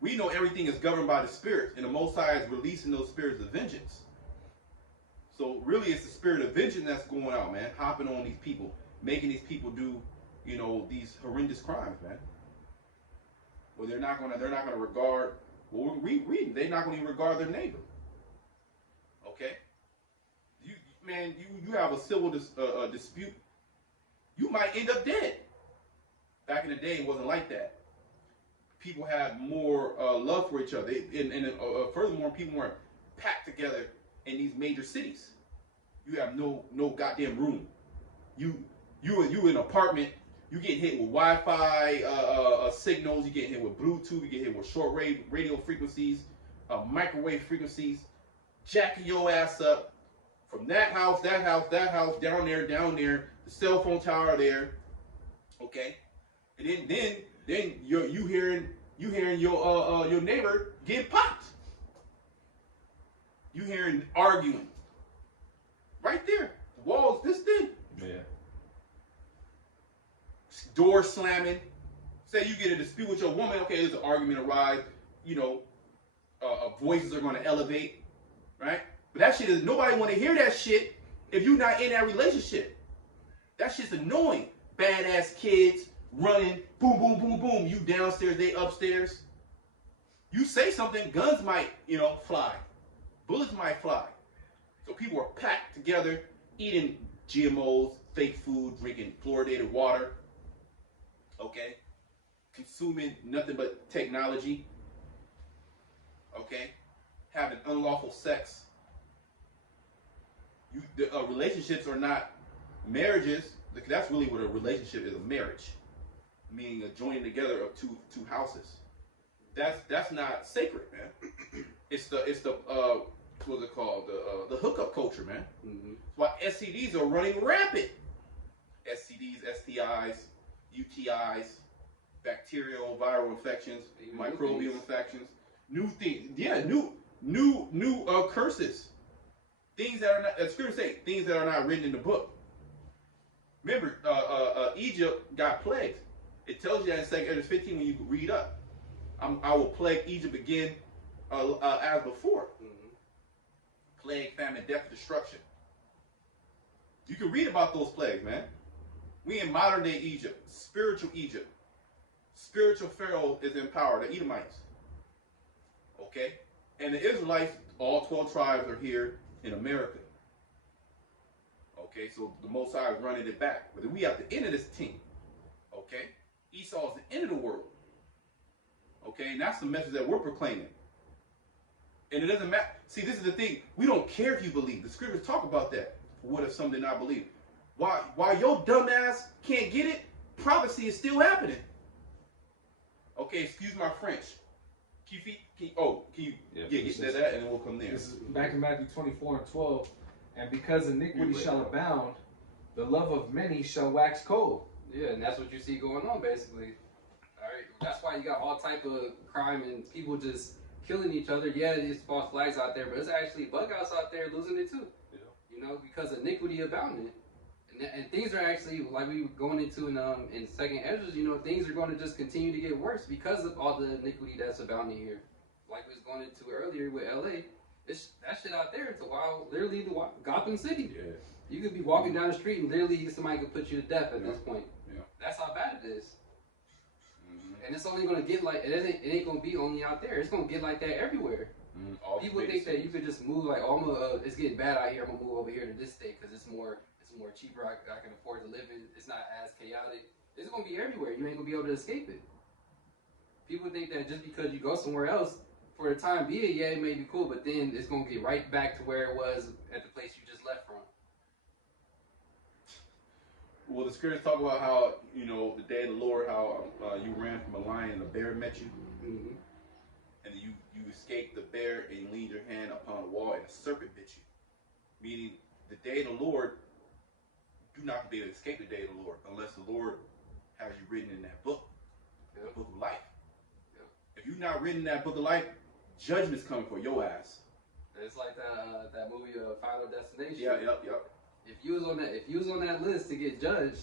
We know everything is governed by the spirits, and the Most High is releasing those spirits of vengeance. So really, it's the spirit of vengeance that's going out, man, hopping on these people, making these people do, you know, these horrendous crimes, man. Well, they're not gonna regard. Well, we're reading. They're not gonna even regard their neighbor. Okay. You have a civil dispute. You might end up dead. Back in the day, it wasn't like that. People had more love for each other, and furthermore, people weren't packed together in these major cities. You have no goddamn room. You in an apartment. You get hit with Wi-Fi signals. You get hit with Bluetooth. You get hit with short radio frequencies, microwave frequencies, jacking your ass up from that house, down there, the cell phone tower there. Okay, and then you hearing your neighbor get popped. You hearing arguing right there. The walls this thin. Yeah. Door slamming, Say you get a dispute with your woman, okay, there's an argument arise, you know, voices are going to elevate, right? But that shit is, nobody want to hear that shit if you're not in that relationship. That shit's annoying. Badass kids running, boom, boom, boom, boom. You downstairs, they upstairs. You say something, guns might, you know, fly. Bullets might fly. So people are packed together, eating GMOs, fake food, drinking fluoridated water. Okay? Consuming nothing but technology. Okay? Having unlawful sex. Relationships are not marriages. That's really what a relationship is, a marriage. Meaning a joining together of two houses. That's not sacred, man. It's the what's it called? The hookup culture, man. Mm-hmm. That's why STDs are running rampant. STDs, STIs, UTIs, bacterial, viral infections, microbial infections, new things. Yeah, new curses. Things that are not, as Scripture say, things that are not written in the book. Remember, Egypt got plagues. It tells you that in 2 Ezra 15 when you read up. I will plague Egypt again as before. Mm-hmm. Plague, famine, death, destruction. You can read about those plagues, man. We in modern day Egypt, spiritual Egypt. Spiritual Pharaoh is in power, the Edomites. Okay? And the Israelites, all 12 tribes are here in America. Okay, so the Most High is running it back. But we at the end of this team. Okay? Esau is the end of the world. Okay, and that's the message that we're proclaiming. And it doesn't matter. See, this is the thing. We don't care if you believe. The scriptures talk about that. What if some did not believe? While your dumb ass can't get it, prophecy is still happening. Okay, excuse my French. Can you get to that and then we'll come there. This is back in Matthew 24:12. And because iniquity shall abound, the love of many shall wax cold. Yeah, and that's what you see going on, basically. All right, that's why you got all type of crime and people just killing each other. Yeah, there's false flags out there, but there's actually bug outs out there losing it too. Yeah. You know, because iniquity abounded, and things are actually like we were going into in Second Ezra. You know, things are going to just continue to get worse because of all the iniquity that's abounding here. Like we was going into earlier with LA. That shit out there, it's a wild, literally the Gotham City. Yeah. You could be walking down the street and literally somebody could put you to death at this point. Yeah. That's how bad it is. Mm-hmm. And it's only gonna get like it ain't gonna be only out there. It's gonna get like that everywhere. Mm-hmm. People think that you could just move like, oh, it's getting bad out here. I'm gonna move over here to this state because it's more cheaper. I can afford to live in. It's not as chaotic. It's gonna be everywhere. You ain't gonna be able to escape it. People think that just because you go somewhere else. For the time being, yeah, it may be cool, but then it's going to get right back to where it was at the place you just left from. Well, the scriptures talk about how, you know, the day of the Lord, how you ran from a lion and a bear met you. Mm-hmm. And you escaped the bear and you leaned your hand upon a wall and a serpent bit you. Meaning, the day of the Lord, do not be able to escape the day of the Lord unless the Lord has you written in that book, the book of life. Yep. If you're not written in that book of life, judgment's coming for your ass. It's like that movie, Final Destination. Yep. If you was on that list to get judged,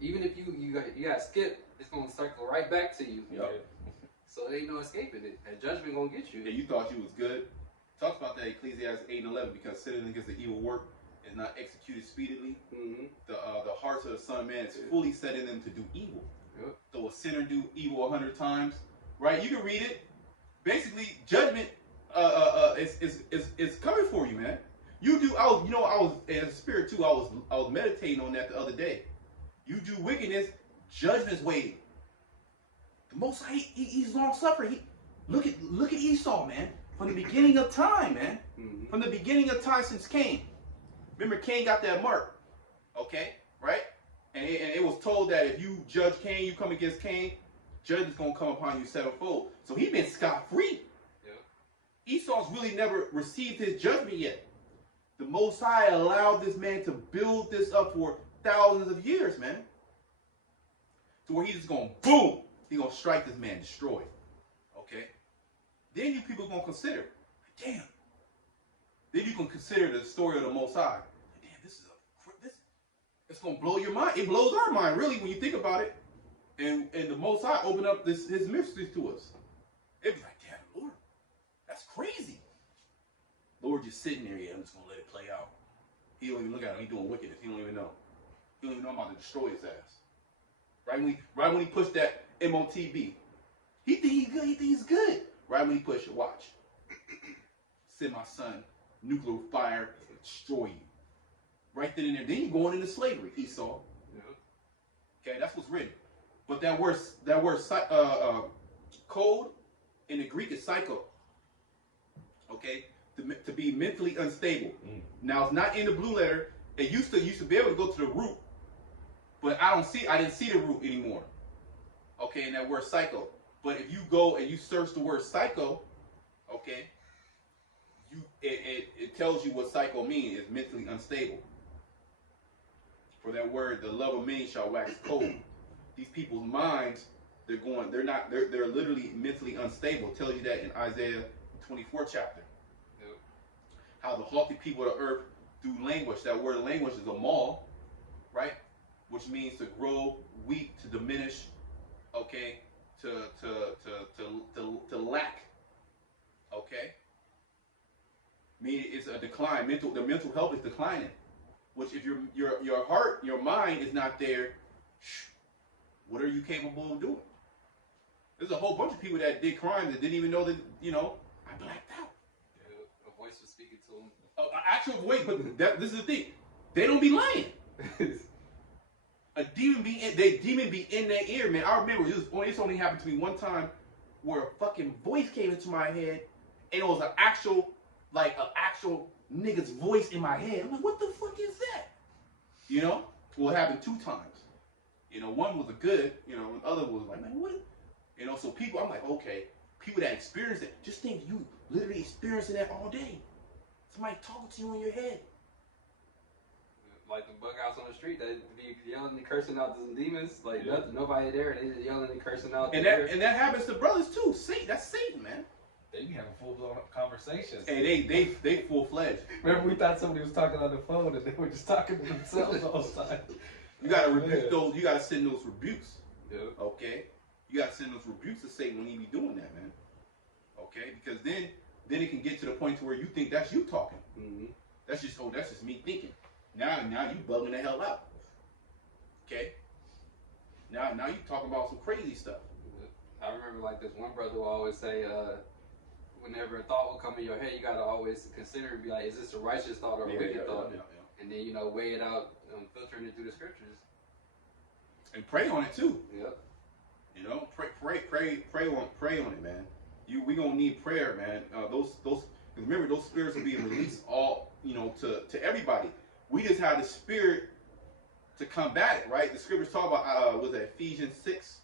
even if you got skipped, it's gonna circle right back to you. Yep. So there ain't no escaping it. That judgment gonna get you. And you thought you was good. Talks about that Ecclesiastes 8:11, because sinning against the evil work is not executed speedily. Mm-hmm. The hearts of the Son of Man is fully set in them to do evil. Yep. Though a sinner do evil 100 times, right? You can read it. Basically, judgment is coming for you, man. You do. I was in a spirit too. I was meditating on that the other day. You do wickedness, judgment's waiting. The Most High, he's long suffering. Look at Esau, man. From the beginning of time, man. Mm-hmm. From the beginning of time since Cain. Remember, Cain got that mark. Okay, right? And it was told that if you judge Cain, you come against Cain, judgment's gonna come upon you sevenfold. So he's been scot-free. Yeah. Esau's really never received his judgment yet. The Most High allowed this man to build this up for thousands of years, man. To where he's just gonna boom, he's gonna strike this man, destroy. Okay. Then you people gonna consider, damn. Then you can consider the story of the Most High. Damn, it's gonna blow your mind. It blows our mind, really, when you think about it. And the Most High opened up his mysteries to us. It was like, damn, Lord, that's crazy. Lord just sitting there, yeah, I'm just gonna let it play out. He don't even look at him, he doing wickedness. He don't even know. He don't even know I'm about to destroy his ass. Right when he pushed that MOTB. He think he's good, he think he's good. Right when he pushed it, watch. Send my son, nuclear fire, destroy you. Right then and there. Then you're going into slavery, Esau. Yeah. Okay, that's what's written. But that word code in the Greek is psycho. Okay, to be mentally unstable. Now it's not in the blue letter. It used to be able to go to the root, but I didn't see the root anymore. Okay, in that word psycho. But if you go and you search the word psycho, okay, it tells you what psycho means. It's mentally unstable. For that word, the love of many shall wax cold. These people's minds, they're literally mentally unstable. It tells you that in Isaiah 24 chapter. Yep. How the haughty people of the earth do languish. That word languish is a maul, right? Which means to grow weak, to diminish, okay, to lack, okay? Meaning it's a decline. The mental health is declining. Which if your heart, your mind is not there, what are you capable of doing? There's a whole bunch of people that did crimes that didn't even know that, I blacked out. Yeah, a voice was speaking to them. An actual voice, but this is the thing. They don't be lying. A demon be in their ear, man. I remember this only happened to me one time where a fucking voice came into my head and it was an actual nigga's voice in my head. I'm like, what the fuck is that? Well, it happened 2 times. One was a good, and the other was like, man, what? So people, I'm like, okay, people that experience it, just think you literally experiencing that all day. Somebody talking to you in your head. Like the bug outs on the street, they be yelling and cursing out some demons. Like nobody there, and they just yelling and cursing out. And that happens to brothers too. That's Satan, man. They be having full blown conversations. Hey, they full fledged. Remember, we thought somebody was talking on the phone and they were just talking to themselves all the time. You gotta rebuke those. You gotta send those rebukes. Yeah. Okay. You gotta send those rebukes to Satan when he be doing that, man. Okay, because then it can get to the point to where you think that's you talking. Mm-hmm. That's just me thinking. Now you bugging the hell out. Okay. Now you talking about some crazy stuff. I remember like this one brother will always say, whenever a thought will come in your head, you gotta always consider and be like, is this a righteous thought or a wicked thought? Yeah. And then weigh it out, filtering it through the scriptures. And pray on it too. Yep. Pray on it, man. We gonna need prayer, man. Remember those spirits will be released all, to everybody. We just have the spirit to combat it, right? The scriptures talk about, was that Ephesians 6?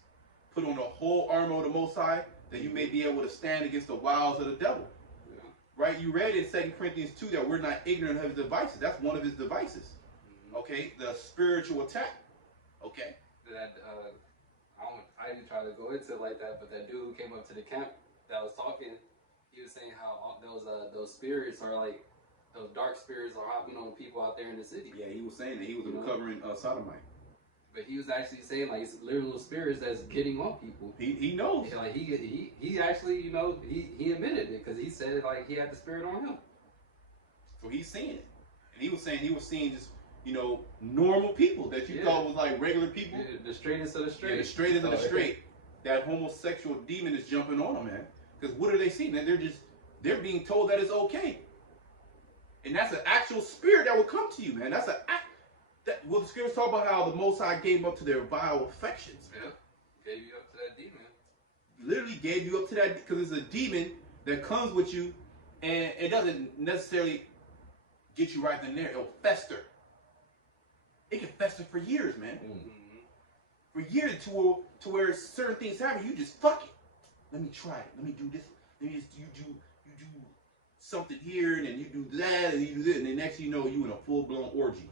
Put on the whole armor of the Most High, that you may be able to stand against the wiles of the devil. Yeah. Right? You read in 2 Corinthians 2 that we're not ignorant of his devices. That's one of his devices. Mm-hmm. Okay? The spiritual attack. Okay? That, I didn't try to go into it like that, but that dude who came up to the camp that was talking, he was saying how those spirits are like, those dark spirits are hopping on people out there in the city. Yeah, he was saying that he was a recovering sodomite. But he was actually saying like it's literal spirits that's getting on people. He knows. And, like he actually he admitted it because he said it like he had the spirit on him. So he's seeing it, and he was seeing just normal people that you thought was like regular people. Yeah, the straightest of the straight. Yeah, the straightest of the straight. That homosexual demon is jumping on them, man. Because what are they seeing? They're being told that it's okay. And that's an actual spirit that will come to you, man. That's the scriptures talk about how the Most High gave up to their vile affections. Yeah, gave you up to that demon. Literally gave you up to that because it's a demon that comes with you, and it doesn't necessarily get you right then and there. It'll fester. It can fester for years, man. Mm-hmm. For years to where certain things happen, you just fuck it. Let me try it. Let me do this. You do something here, and then you do that, and you do this, and then next thing you know, you in a full-blown orgy.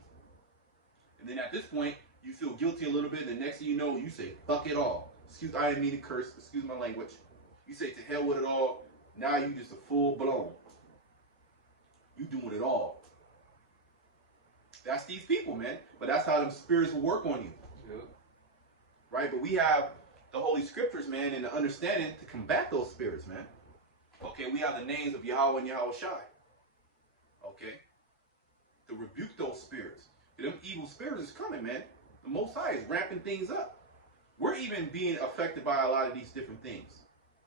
And then at this point, you feel guilty a little bit, and the next thing you know, you say, fuck it all. I didn't mean to curse, excuse my language. You say, to hell with it all. Now you just a full-blown. You doing it all. That's these people, man. But that's how them spirits will work on you. Yep. right? But we have the Holy Scriptures, man, and the understanding to combat those spirits, man. Okay, we have the names of Yahweh and Yahweh Shai. Okay, to rebuke those spirits. Them evil spirits is coming, man. The Most High is ramping things up. We're even being affected by a lot of these different things,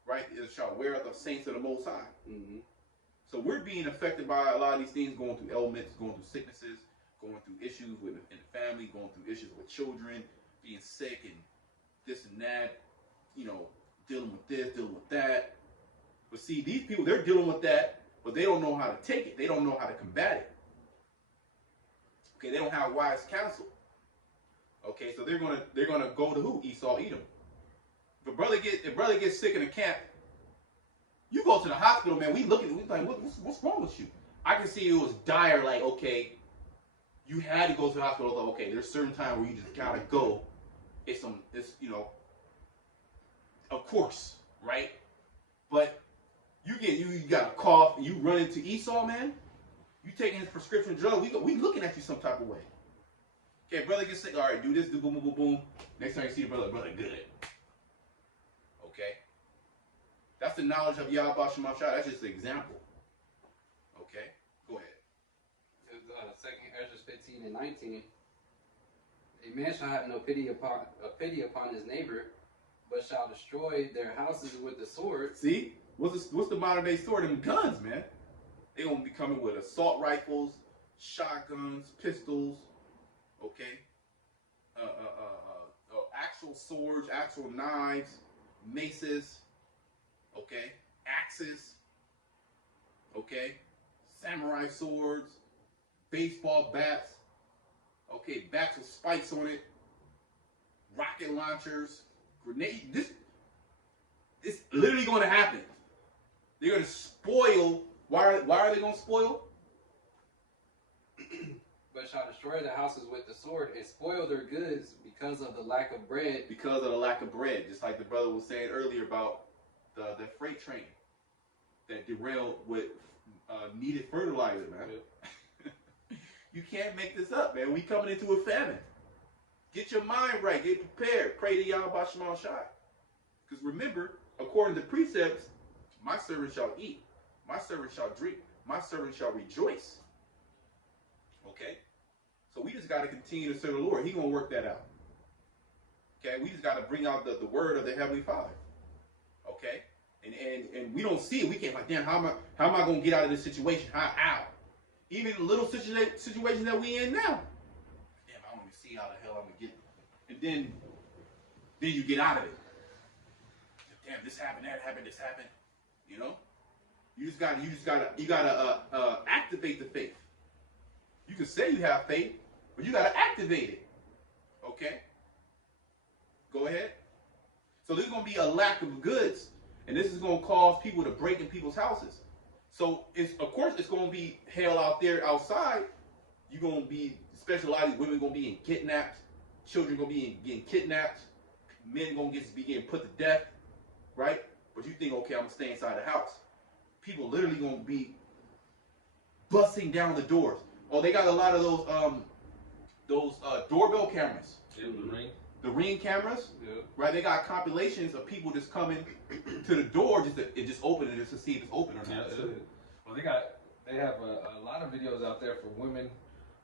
right? It shall wear the saints of the Most High. Mm-hmm. So we're being affected by a lot of these things, going through ailments, going through sicknesses, going through issues in the family, going through issues with children, being sick and this and that, you know, dealing with this, dealing with that. But see, these people, they're dealing with that, but they don't know how to take it. They don't know how to combat it. Okay, they don't have wise counsel. Okay, so they're gonna go to who? Esau, Edom. If a brother gets sick in a camp, you go to the hospital, man. We like, what's wrong with you? I can see it was dire. Like, okay, you had to go to the hospital. Like, okay, there's certain time where you just gotta go. It's you know, of course, right? But you got a cough and you run into Esau, man. You taking his prescription drug, we looking at you some type of way. Okay, brother gets sick. All right, do this, do boom, boom, boom, boom. Next time you see the brother, good. Okay, that's the knowledge of Yahweh Shem Shai. That's just an example. Okay, go ahead. Second Ezra 15 and 19. A man shall have no pity upon his neighbor, but shall destroy their houses with the sword. See, what's the modern day sword? Them guns, man. They gonna be coming with assault rifles, shotguns, pistols. Okay, actual swords, actual knives, maces. Okay, axes. Okay, samurai swords, baseball bats. Okay, bats with spikes on it, rocket launchers, grenades. This literally going to happen. They're going to spoil. Why are they going to spoil? But shall destroy the houses with the sword and spoil their goods because of the lack of bread. Because of the lack of bread. Just like the brother was saying earlier about the freight train that derailed with needed fertilizer, man. Yep. You can't make this up, man. We coming into a famine. Get your mind right. Get prepared. Pray to Yahweh Shem Shai. Because remember, according to precepts, my servant shall eat. My servant shall drink. My servant shall rejoice. Okay? So we just got to continue to serve the Lord. He's going to work that out. Okay? We just got to bring out the word of the Heavenly Father. Okay? And we don't see it. We can't like, damn, how am I going to get out of this situation? How? Even the little situation that we in now. Damn, I don't even see how the hell I'm going to get. And then you get out of it. Damn, this happened, that happened, this happened. You know? You gotta activate the faith. You can say you have faith, but you gotta activate it. Okay? Go ahead. So there's gonna be a lack of goods, and this is gonna cause people to break in people's houses. So of course it's gonna be hell out there outside. You're gonna be, especially a lot of these women gonna be getting kidnapped, children gonna be getting kidnapped, men gonna be getting put to death, right? But you think, okay, I'm gonna stay inside the house. People literally gonna be busting down the doors. Oh, they got a lot of those doorbell cameras. Yeah, the ring cameras. Yeah. Right? They got compilations of people just coming to the door just open it just to see if it's open or not. Yeah, well, they have a lot of videos out there for women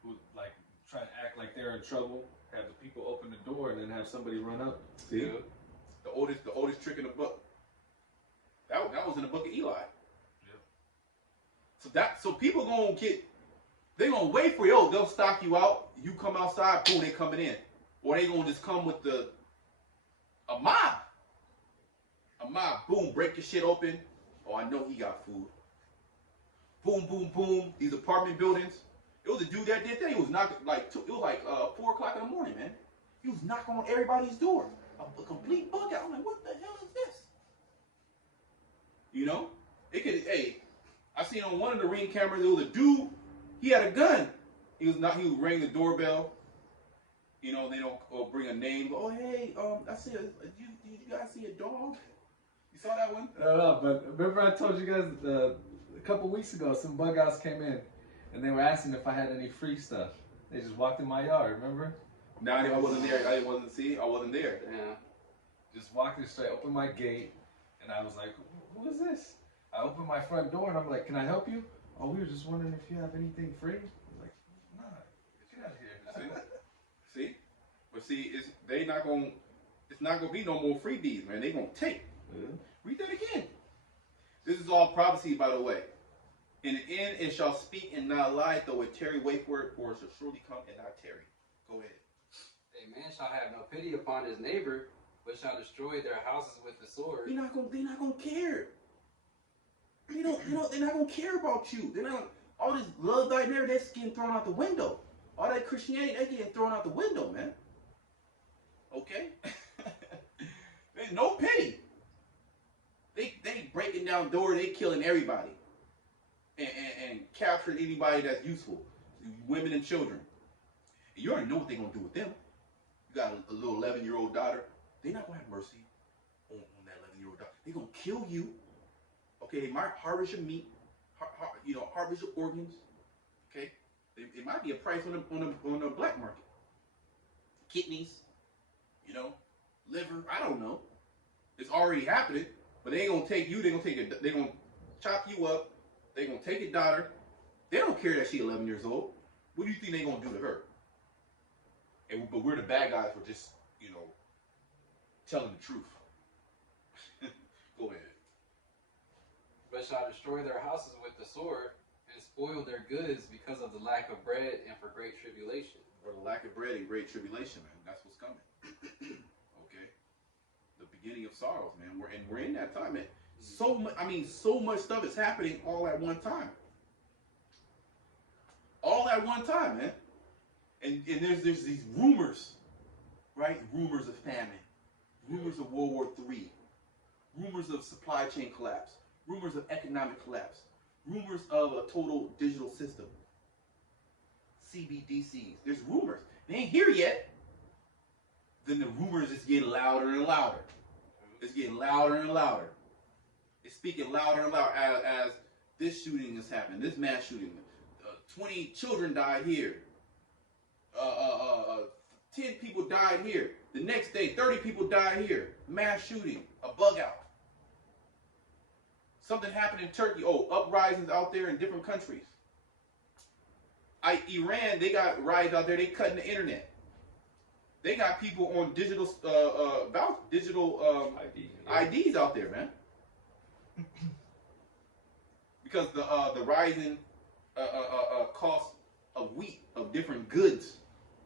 who like try to act like they're in trouble. Have the people open the door and then have somebody run up. See, the oldest trick in the book. That was in the book of Eli. So people they gonna wait for you. They'll stock you out. You come outside, boom, they coming in. Or they gonna just come with a mob. A mob, boom, break your shit open. Oh, I know he got food. Boom, boom, boom. These apartment buildings. It was a dude that did that. He was knocking it was like 4 o'clock in the morning, man. He was knocking on everybody's door. A complete bug out. I'm like, what the hell is this? You know? I seen on one of the ring cameras, there was a dude, he had a gun. He would ring the doorbell. You know, they don't bring a name. Oh, hey, I see did you guys see a dog? You saw that one? No, but remember I told you guys a couple weeks ago, some bug outs came in and they were asking if I had any free stuff. They just walked in my yard, remember? No, I wasn't there. I wasn't see. I wasn't there. Yeah. Just walking straight, opened my gate, and I was like, who is this? I opened my front door, and I'm like, can I help you? Oh, we were just wondering if you have anything free. I'm like, nah, get out of here. See? But see, it's not gonna be no more freebies, man. They gonna take. Mm-hmm. Read that again. This is all prophecy, by the way. In the end, it shall speak and not lie, though it tarry, wait for it, for it shall surely come and not tarry. Go ahead. A man shall have no pity upon his neighbor, but shall destroy their houses with the sword. They're not gonna care. They're not gonna care about you. They're not. All this love thy neighbor, that's getting thrown out the window. All that Christianity, that's getting thrown out the window, man. Okay? There's no pity. They breaking down doors, they killing everybody. And capturing anybody that's useful. Women and children. And you already know what they're gonna do with them. You got a little 11-year-old daughter. They're not gonna have mercy on that 11-year-old daughter. They're gonna kill you. Okay, they might harvest your meat, harvest your organs. Okay, it might be a price on the black market. Kidneys, liver. I don't know. It's already happening, but they ain't gonna take you. They're gonna chop you up. They're gonna take your daughter. They don't care that she's 11 years old. What do you think they're gonna do to her? But we're the bad guys for just telling the truth. Go ahead. But shall destroy their houses with the sword, and spoil their goods because of the lack of bread and for great tribulation. For the lack of bread and great tribulation, man. That's what's coming. Okay? The beginning of sorrows, man. We're in that time, man. So much stuff is happening all at one time. All at one time, man. And there's these rumors, right? Rumors of famine. Rumors of World War III. Rumors of supply chain collapse. Rumors of economic collapse. Rumors of a total digital system. CBDCs. There's rumors. They ain't here yet. Then the rumors is getting louder and louder. It's getting louder and louder. It's speaking louder and louder as this shooting is happening. This mass shooting. 20 children died here. 10 people died here. The next day, 30 people died here. Mass shooting. A bug out. Something happened in Turkey. Oh, uprisings out there in different countries. Iran, they got riots out there. They cutting the internet. They got people on digital IDs out there, man. Because the rising cost of wheat, of different goods,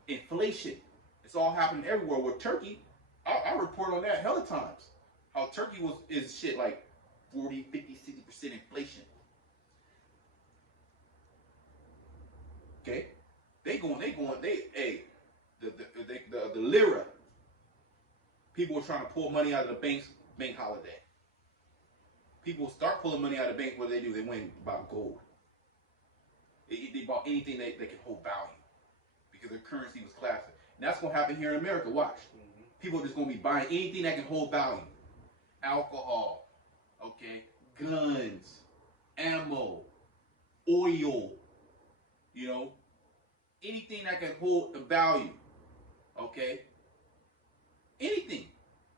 inflation, it's all happening everywhere. With Turkey, I report on that hella times. How Turkey is shit like 40, 50, 60% inflation. Okay? The lira. People were trying to pull money out of the bank holiday. People start pulling money out of the bank. What do? They went and bought gold. They bought anything that can hold value because their currency was collapsing. And that's going to happen here in America. Watch. People are just going to be buying anything that can hold value. Alcohol, okay, guns, ammo, oil, anything that can hold the value, okay? Anything.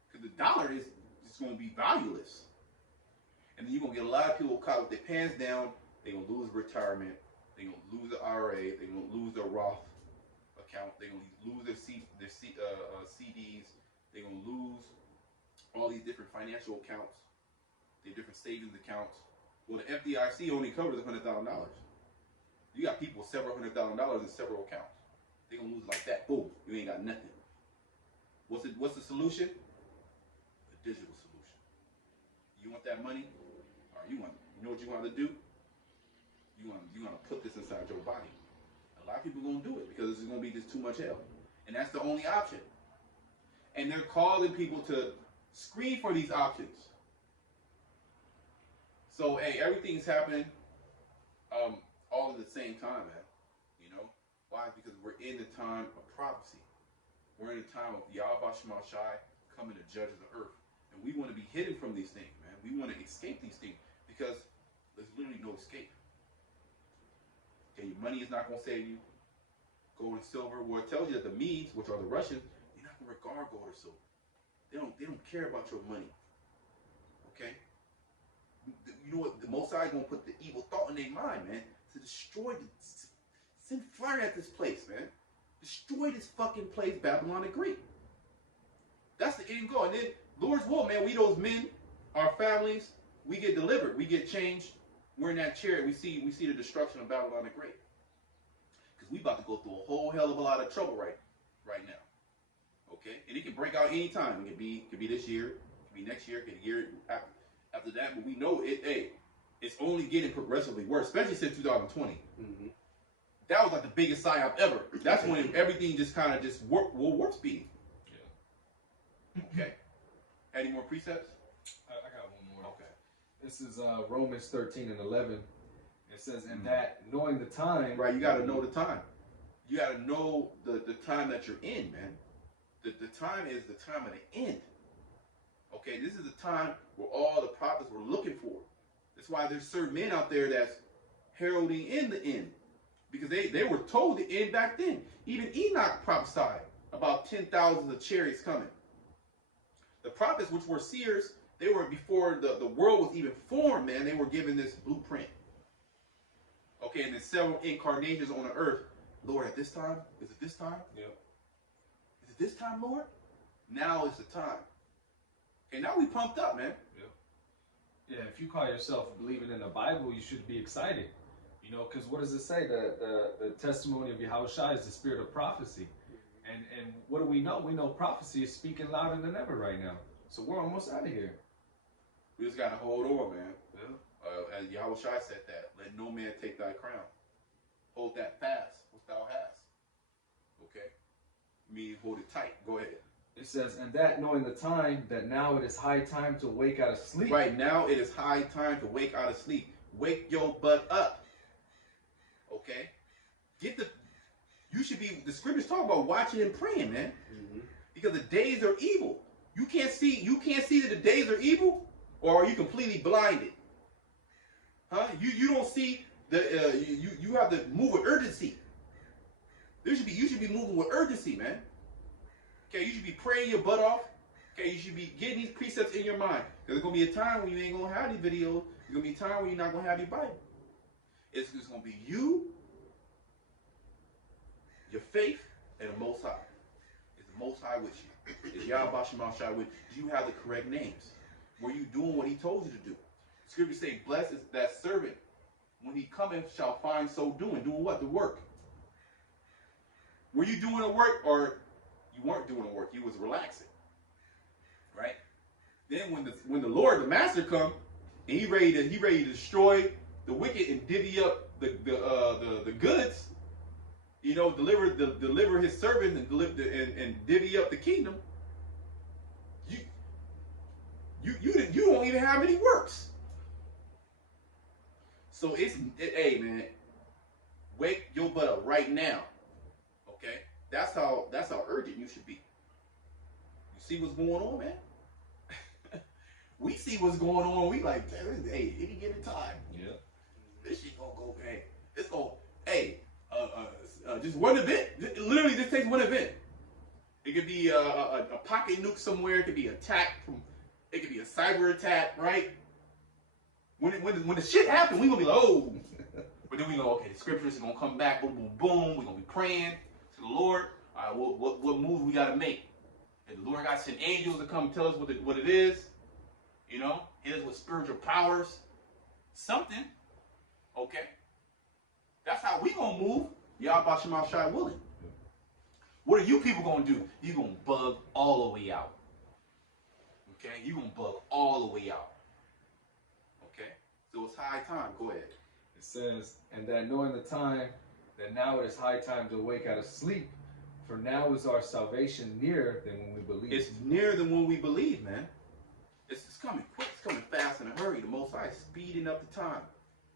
Because the dollar is just going to be valueless. And then you're going to get a lot of people caught with their pants down. They're going to lose retirement. They're going to lose the IRA. They're going to lose their Roth account. They're going to lose their CDs. They're going to lose all these different financial accounts, their different savings accounts. Well, the FDIC only covers $100,000. You got people with several $100,000 in several accounts. They're going to lose it like that. Boom. You ain't got nothing. What's the solution? The digital solution. You want that money? Or you know what you want to do? You want to put this inside your body. A lot of people are going to do it because it's going to be just too much hell. And that's the only option. And they're calling people to screen for these options. So, hey, everything's happening all at the same time, man. Why? Because we're in the time of prophecy. We're in the time of Yahweh Shema Shai coming to judge the earth. And we want to be hidden from these things, man. We want to escape these things because there's literally no escape. Okay, your money is not going to save you. gold and silver. Well, it tells you that the Medes, which are the Russians, they're not gonna regard gold or silver. They don't care about your money. Okay? You know what? The Most High is gonna put the evil thought in their mind, man, to destroy send fire at this place, man. Destroy this fucking place, Babylon the Great. That's the end goal. And then, Lord's will, man, we those men, our families, we get delivered, we get changed. We're in that chariot. We see the destruction of Babylon the Great. Because we about to go through a whole hell of a lot of trouble right now. Okay? And it can break out any time. It could be this year, it could be next year, it could be a year after that. But we know it's only getting progressively worse, especially since 2020. Mm-hmm. That was like the biggest psyop ever. That's when everything just kind of just warp speed. Yeah. Okay. Any more precepts? I got one more. Okay. This is Romans 13 and 11. It says, and that knowing the time. Right, you got to know the time. You got to know the time that you're in, man. The time is the time of the end. Okay, this is the time where all the prophets were looking for. That's why there's certain men out there that's heralding in the end. Because they were told the end back then. Even Enoch prophesied about 10,000 of chariots coming. The prophets, which were seers, they were before the world was even formed, man. They were given this blueprint. Okay, and then several incarnations on the earth. Lord, at this time? Is it this time? Yep. Is it this time, Lord? Now is the time. Okay, now we pumped up, man. Yep. Yeah, if you call yourself believing in the Bible, you should be excited. You know, because what does it say? The testimony of Yahushua is the spirit of prophecy. And what do we know? We know prophecy is speaking louder than ever right now. So we're almost out of here. We just got to hold on, man. Yeah. As Yahushua said that, let no man take thy crown. Hold that fast, what thou hast. Okay? Meaning hold it tight. Go ahead. It says, and that knowing the time, that now it is high time to wake out of sleep. Right now it is high time to wake out of sleep. Wake your butt up. Okay? The scriptures talk about watching and praying, man. Mm-hmm. Because the days are evil. You can't see that the days are evil, or are you completely blinded? Huh? You don't see you have to move with urgency. You should be moving with urgency, man. Okay, you should be praying your butt off. Okay, you should be getting these precepts in your mind. There's gonna be a time when you ain't gonna have these videos. There's gonna be a time when you're not gonna have your Bible. It's just gonna be you, your faith, and the Most High. Is the Most High with you? Is Yahweh Shema Shai with you? Do you have the correct names? Were you doing what He told you to do? The scriptures say, blessed is that servant when he cometh shall find so doing. Doing what? The work. Were you doing the work, or you weren't doing the work? You was relaxing. Right? Then when the Lord, the Master, come, and he ready to destroy the wicked and divvy up the goods, you know, deliver his servant and divvy up the kingdom. You don't even have any works. So hey man, wake your butt up right now. Okay? That's how urgent you should be. You see what's going on, man? We see what's going on. We like, hey, any given time. Yeah. This shit gonna go, hey, it's gonna, hey, just one event. It literally just takes one event. It could be a pocket nuke somewhere. It could be attack from. It could be a cyber attack, right? When the shit happens, we gonna be like, oh. But then we go, okay, the scriptures are gonna come back, boom, boom, boom. We're gonna be praying to the Lord. All right, what moves we gotta make? And the Lord got to send angels to come tell us what it is. You know, hit us with spiritual powers. Something. Okay. That's how we gonna move. Yahweh Shema Shai willing. What are you people gonna do? You gonna bug all the way out. Okay? You gonna bug all the way out. Okay? So it's high time. Go ahead. It says, and that knowing the time, that now it is high time to wake out of sleep, for now is our salvation nearer than when we believe. It's nearer than when we believe, man. It's coming quick. It's coming fast in a hurry. The Most High is speeding up the time.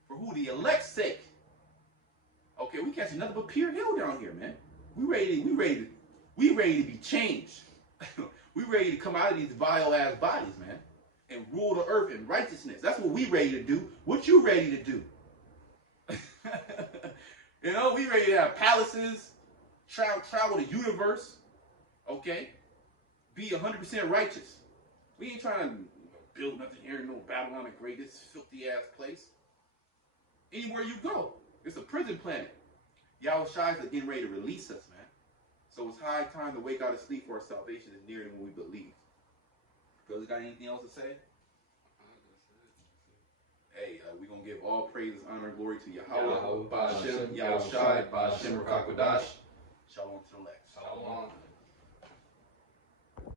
For who? The elect's sake. Okay, we catching nothing but pure hell down here, man. We ready to be changed. We ready to come out of these vile ass bodies, man, and rule the earth in righteousness. That's what we ready to do. What you ready to do? You know, we ready to have palaces, travel the universe, okay? Be 100% righteous. We ain't trying to build nothing here in no Babylon the Great, this filthy ass place. Anywhere you go, it's a prison planet. Yahweh Shai is getting ready to release us, man. So it's high time to wake out of sleep, for our salvation is nearer than what we believe. Brothers, got anything else to say? Hey, we're going to give all praises, honor, and glory to Yahweh, Ba'ashem, Yahweh Shai, Ba'ashem, Rakakwadash. Shalom to the elect. Shalom.